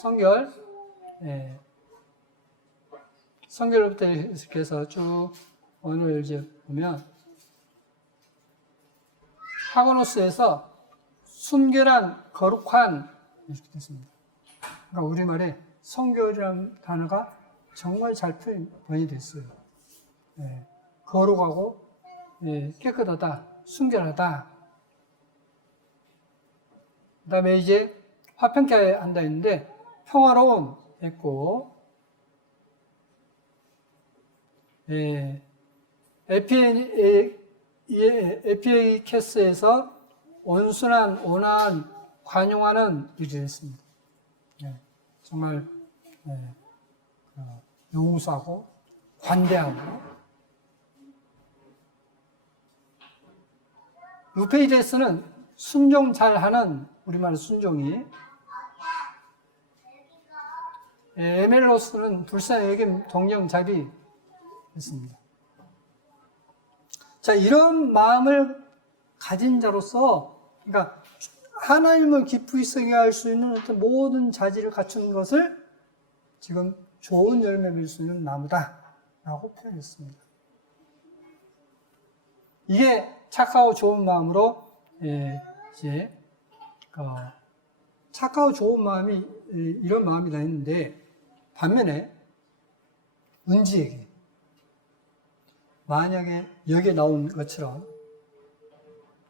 성결, 성결부터 이렇게 해서 쭉 원어를 이제 보면 하고노스에서 순결한, 거룩한 이렇게 됐습니다. 그러니까 우리말에 성결이라는 단어가 정말 잘 번역이 됐어요. 거룩하고 깨끗하다, 순결하다. 그 다음에 이제 화평케 한다 했는데 평화로움 했고, 에피케스에서 온순한, 온화한, 관용하는 일이 됐습니다. 정말 용서하고 관대하고. 유페이데스는 순종 잘하는, 우리말로 순종이. 에멜로스는 불쌍히 여김, 동정, 자비 했습니다. 자, 이런 마음을 가진 자로서, 그러니까 하나님을 깊이 쓰게 할 수 있는 어떤 모든 자질을 갖춘 것을 지금 좋은 열매 맺을 수 있는 나무다라고 표현했습니다. 이게 착하고 좋은 마음으로 이제 착하고 좋은 마음이 이런 마음이다 했는데, 반면에 은지에게 만약에 여기에 나온 것처럼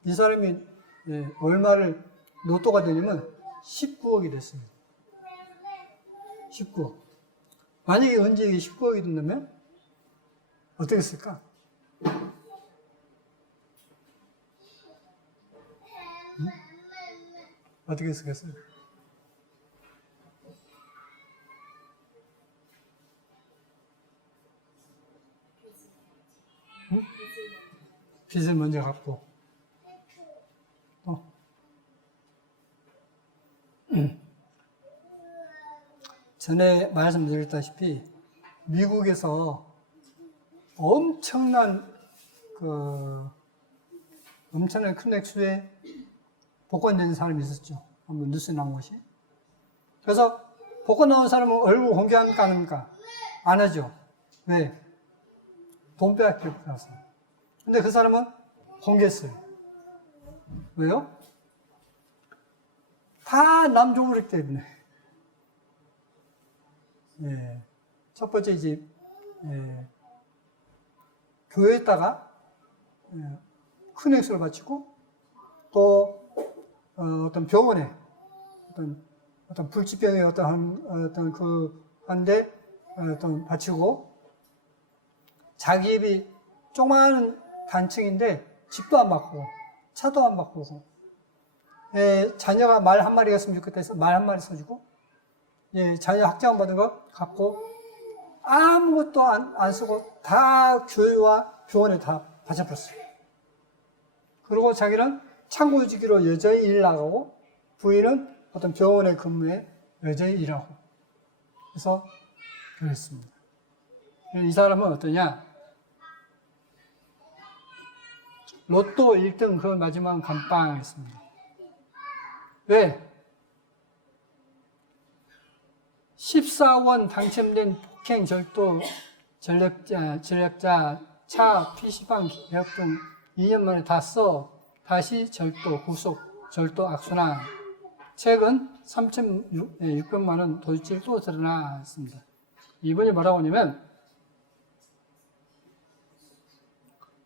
이 사람이 얼마를 로또가 되냐면 19억이 됐습니다. 19억. 만약에 은지에게 19억이 된다면 어떻게 했을까? 어떻게 했겠어요? 빚을 먼저 갚고, 전에 말씀드렸다시피 미국에서 엄청난 큰 액수의 복권된 사람이 있었죠. 한번 뉴스에 나온 것이. 그래서 복권 나온 사람은 얼굴 공개합니까? 안 합니까? 안 하죠. 왜? 돈 빼앗기고 나서. 근데 그 사람은 공개했어요. 왜요? 다 남조부르기 때문에. 첫 번째 이제 교회에다가 큰 액수를 바치고, 또 어떤 병원에 어떤 불치병에 어떤 한데 바치고, 자기 집이 조그마한 단층인데 집도 안 받고 차도 안 바꾸고, 자녀가 말 한 마리가 있으면 좋겠다 해서 말 한 마리 써주고, 자녀 학자금 받은 거 갖고, 아무것도 안 쓰고 다 교회와 교원에 다 바쳐버렸어요. 그리고 자기는 창고주기로 여전히 일 나가고, 부인은 어떤 병원에 근무해 여전히 일하고. 그래서 그랬습니다. 이 사람은 어떠냐? 로또 1등 그 마지막 감빵했습니다. 왜? 14원 당첨된 폭행, 절도, 전략자, 차, PC방, 계약금 2년 만에 다 써. 다시 절도, 구속, 절도, 악순환. 최근 3,600만 원 도둑질이 또 드러났습니다. 이분이 뭐라고 하냐면,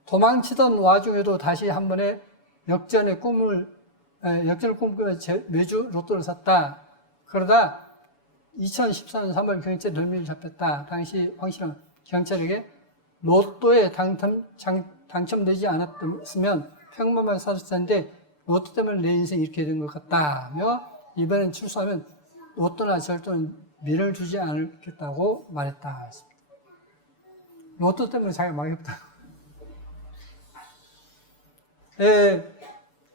도망치던 와중에도 다시 한 번에 역전을 꿈꾸며 매주 로또를 샀다. 그러다 2014년 3월 경찰에 덜미를 잡혔다. 당시 황 씨는 경찰에게 로또에 당첨되지 않았으면 평범한 살았을 텐데 로또 때문에 내 인생이 이렇게 된 것 같다며 이번엔 출소하면 로또나 절도는 미련을 주지 않겠다고 말했다. 로또 때문에 자기가 망했다.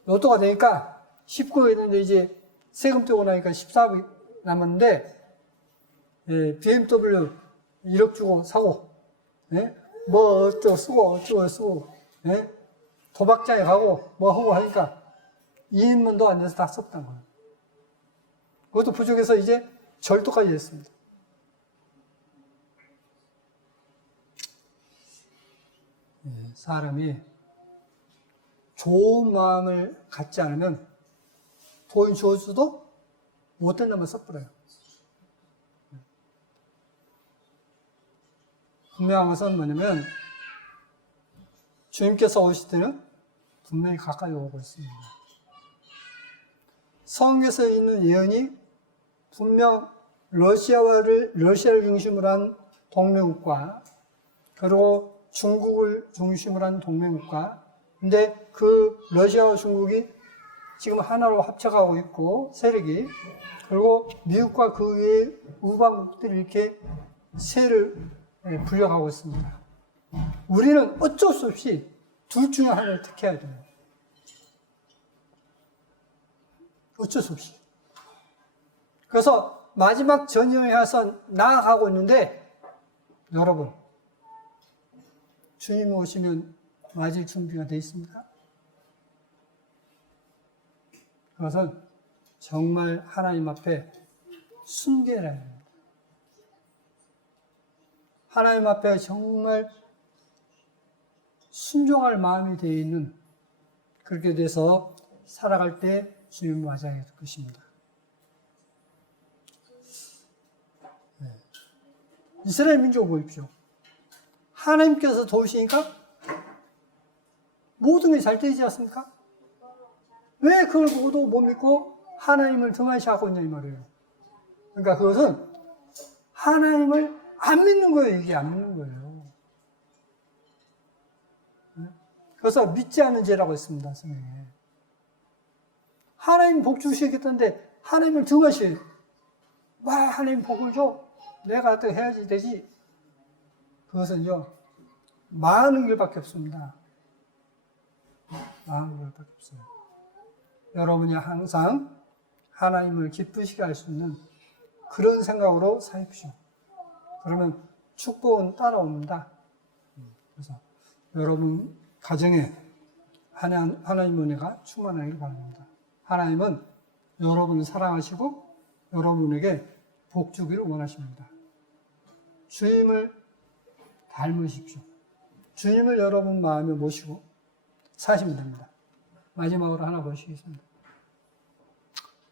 로또가 되니까 19였는데 이제 세금 떼고 나니까 14억이 남았는데 BMW 1억 주고 사고 뭐 어쩌고 쓰고 도박장에 가고 뭐 하고 하니까 2인분도 안 돼서 다 썼단 거예요. 그것도 부족해서 이제 절도까지 했습니다. 사람이 좋은 마음을 갖지 않으면 돈 줘서도 못된 놈을 써버려요. 분명한 것은 뭐냐면 주님께서 오실 때는 분명히 가까이 오고 있습니다. 성경에서 있는 예언이 분명 러시아를 중심으로 한 동맹국가, 그리고 중국을 중심으로 한 동맹국가, 근데 그 러시아와 중국이 지금 하나로 합쳐가고 있고, 세력이, 그리고 미국과 그 외의 우방국들이 이렇게 세를 불려가고 있습니다. 우리는 어쩔 수 없이 둘 중에 하나를 택해야 돼요. 어쩔 수 없이. 그래서 마지막 전쟁에 가서 나아가고 있는데, 여러분, 주님 오시면 맞을 준비가 되어 있습니까? 그것은 정말 하나님 앞에 순결해야 합니다. 하나님 앞에 정말 순종할 마음이 되어 있는, 그렇게 돼서 살아갈 때 주님을 맞아야 될 것입니다. 이스라엘 민족을 보십시오. 하나님께서 도우시니까 모든 게 잘 되지 않습니까? 왜 그걸 보고도 못 믿고 하나님을 등한시하고 있냐 이 말이에요. 그러니까 그것은 하나님을 안 믿는 거예요. 이게 안 믿는 거예요. 그래서 믿지 않는 죄라고 했습니다. 성경에. 하나님 복 주시겠다는데 하나님을 등한시해요. 와, 하나님 복을 줘. 내가 어떻게 해야지 되지. 그것은요, 많은 길밖에 없습니다. 많은 길밖에 없어요. 여러분이 항상 하나님을 기쁘시게 할 수 있는 그런 생각으로 사십시오. 그러면 축복은 따라옵니다. 그래서 여러분 가정에 하나님 은혜가 충만하기를 바랍니다. 하나님은 여러분을 사랑하시고 여러분에게 복 주기를 원하십니다. 주님을 닮으십시오. 주님을 여러분 마음에 모시고 사시면 됩니다. 마지막으로 하나 보시겠습니다.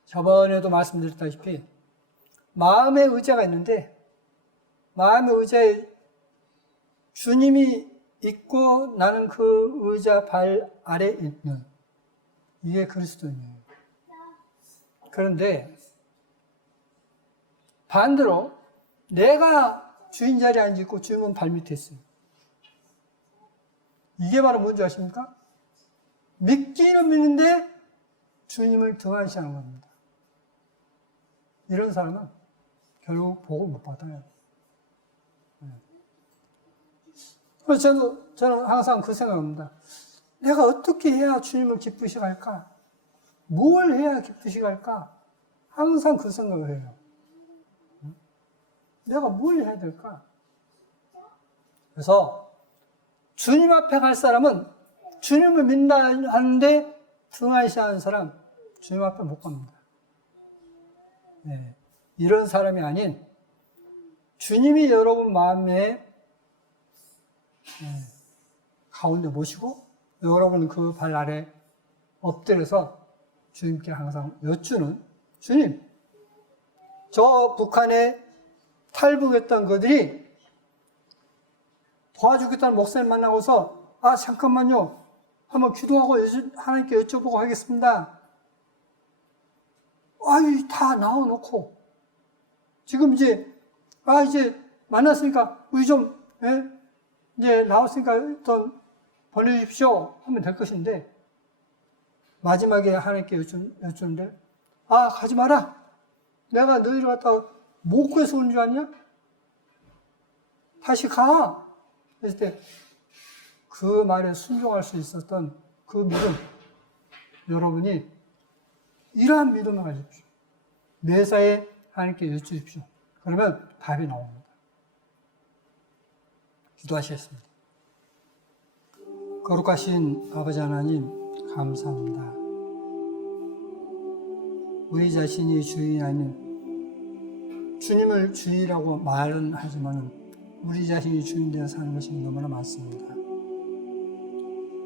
저번에도 말씀드렸다시피 마음의 의자가 있는데 마음의 의자에 주님이 있고 나는 그 의자 발 아래 있는 이게 그리스도인이에요. 그런데 반대로 내가 주인 자리에 앉아있고 주님은 발 밑에 있어요. 이게 바로 뭔지 아십니까? 믿기는 믿는데 주님을 등한시하는 겁니다. 이런 사람은 결국 복을 못 받아요. 그래서 저는 항상 그 생각합니다. 내가 어떻게 해야 주님을 기쁘시게 할까? 뭘 해야 기쁘시게 할까? 항상 그 생각을 해요. 내가 뭘 해야 될까? 그래서 주님 앞에 갈 사람은 주님을 믿는다 하는데 등한시하는 사람 주님 앞에 못 갑니다. 네, 이런 사람이 아닌 주님이 여러분 마음에 가운데 모시고 여러분 그 발 아래 엎드려서 주님께 항상 여쭈는 주님, 저 북한에 탈북했던 그들이 도와주겠다는 목사님 만나고서 아 잠깐만요 한번 기도하고 하나님께 여쭤보고 하겠습니다. 아유 다 나와놓고 지금 이제 만났으니까 우리 좀 이제 나왔으니까 좀 보내주십시오 하면 될 것인데 마지막에 하나님께 여쭈는데 아 가지 마라. 내가 너희를 갖다가 못 구해서 온 줄 아냐? 다시 가. 그랬을 때 그 말에 순종할 수 있었던 그 믿음 여러분이 이러한 믿음을 가지십시오. 매사에 하나님께 여쭈십시오. 그러면 답이 나옵니다. 기도하시겠습니다. 거룩하신 아버지 하나님 감사합니다. 우리 자신이 주인이 아닌 주님을 주인이라고 말은 하지만 우리 자신이 주인 되어 사는 것이 너무나 많습니다.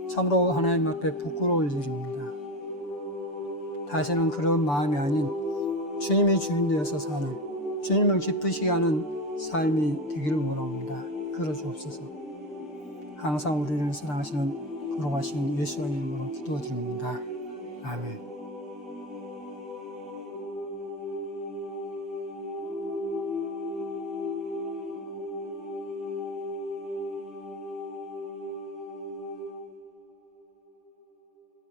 참으로 하나님 앞에 부끄러울 일입니다. 다시는 그런 마음이 아닌 주님이 주인 되어서 사는 주님을 기쁘시게 하는 삶이 되기를 원합니다. 그러주옵소서. 항상 우리를 사랑하시는 거룩하신 예수의 이름으로 기도드립니다. 아멘.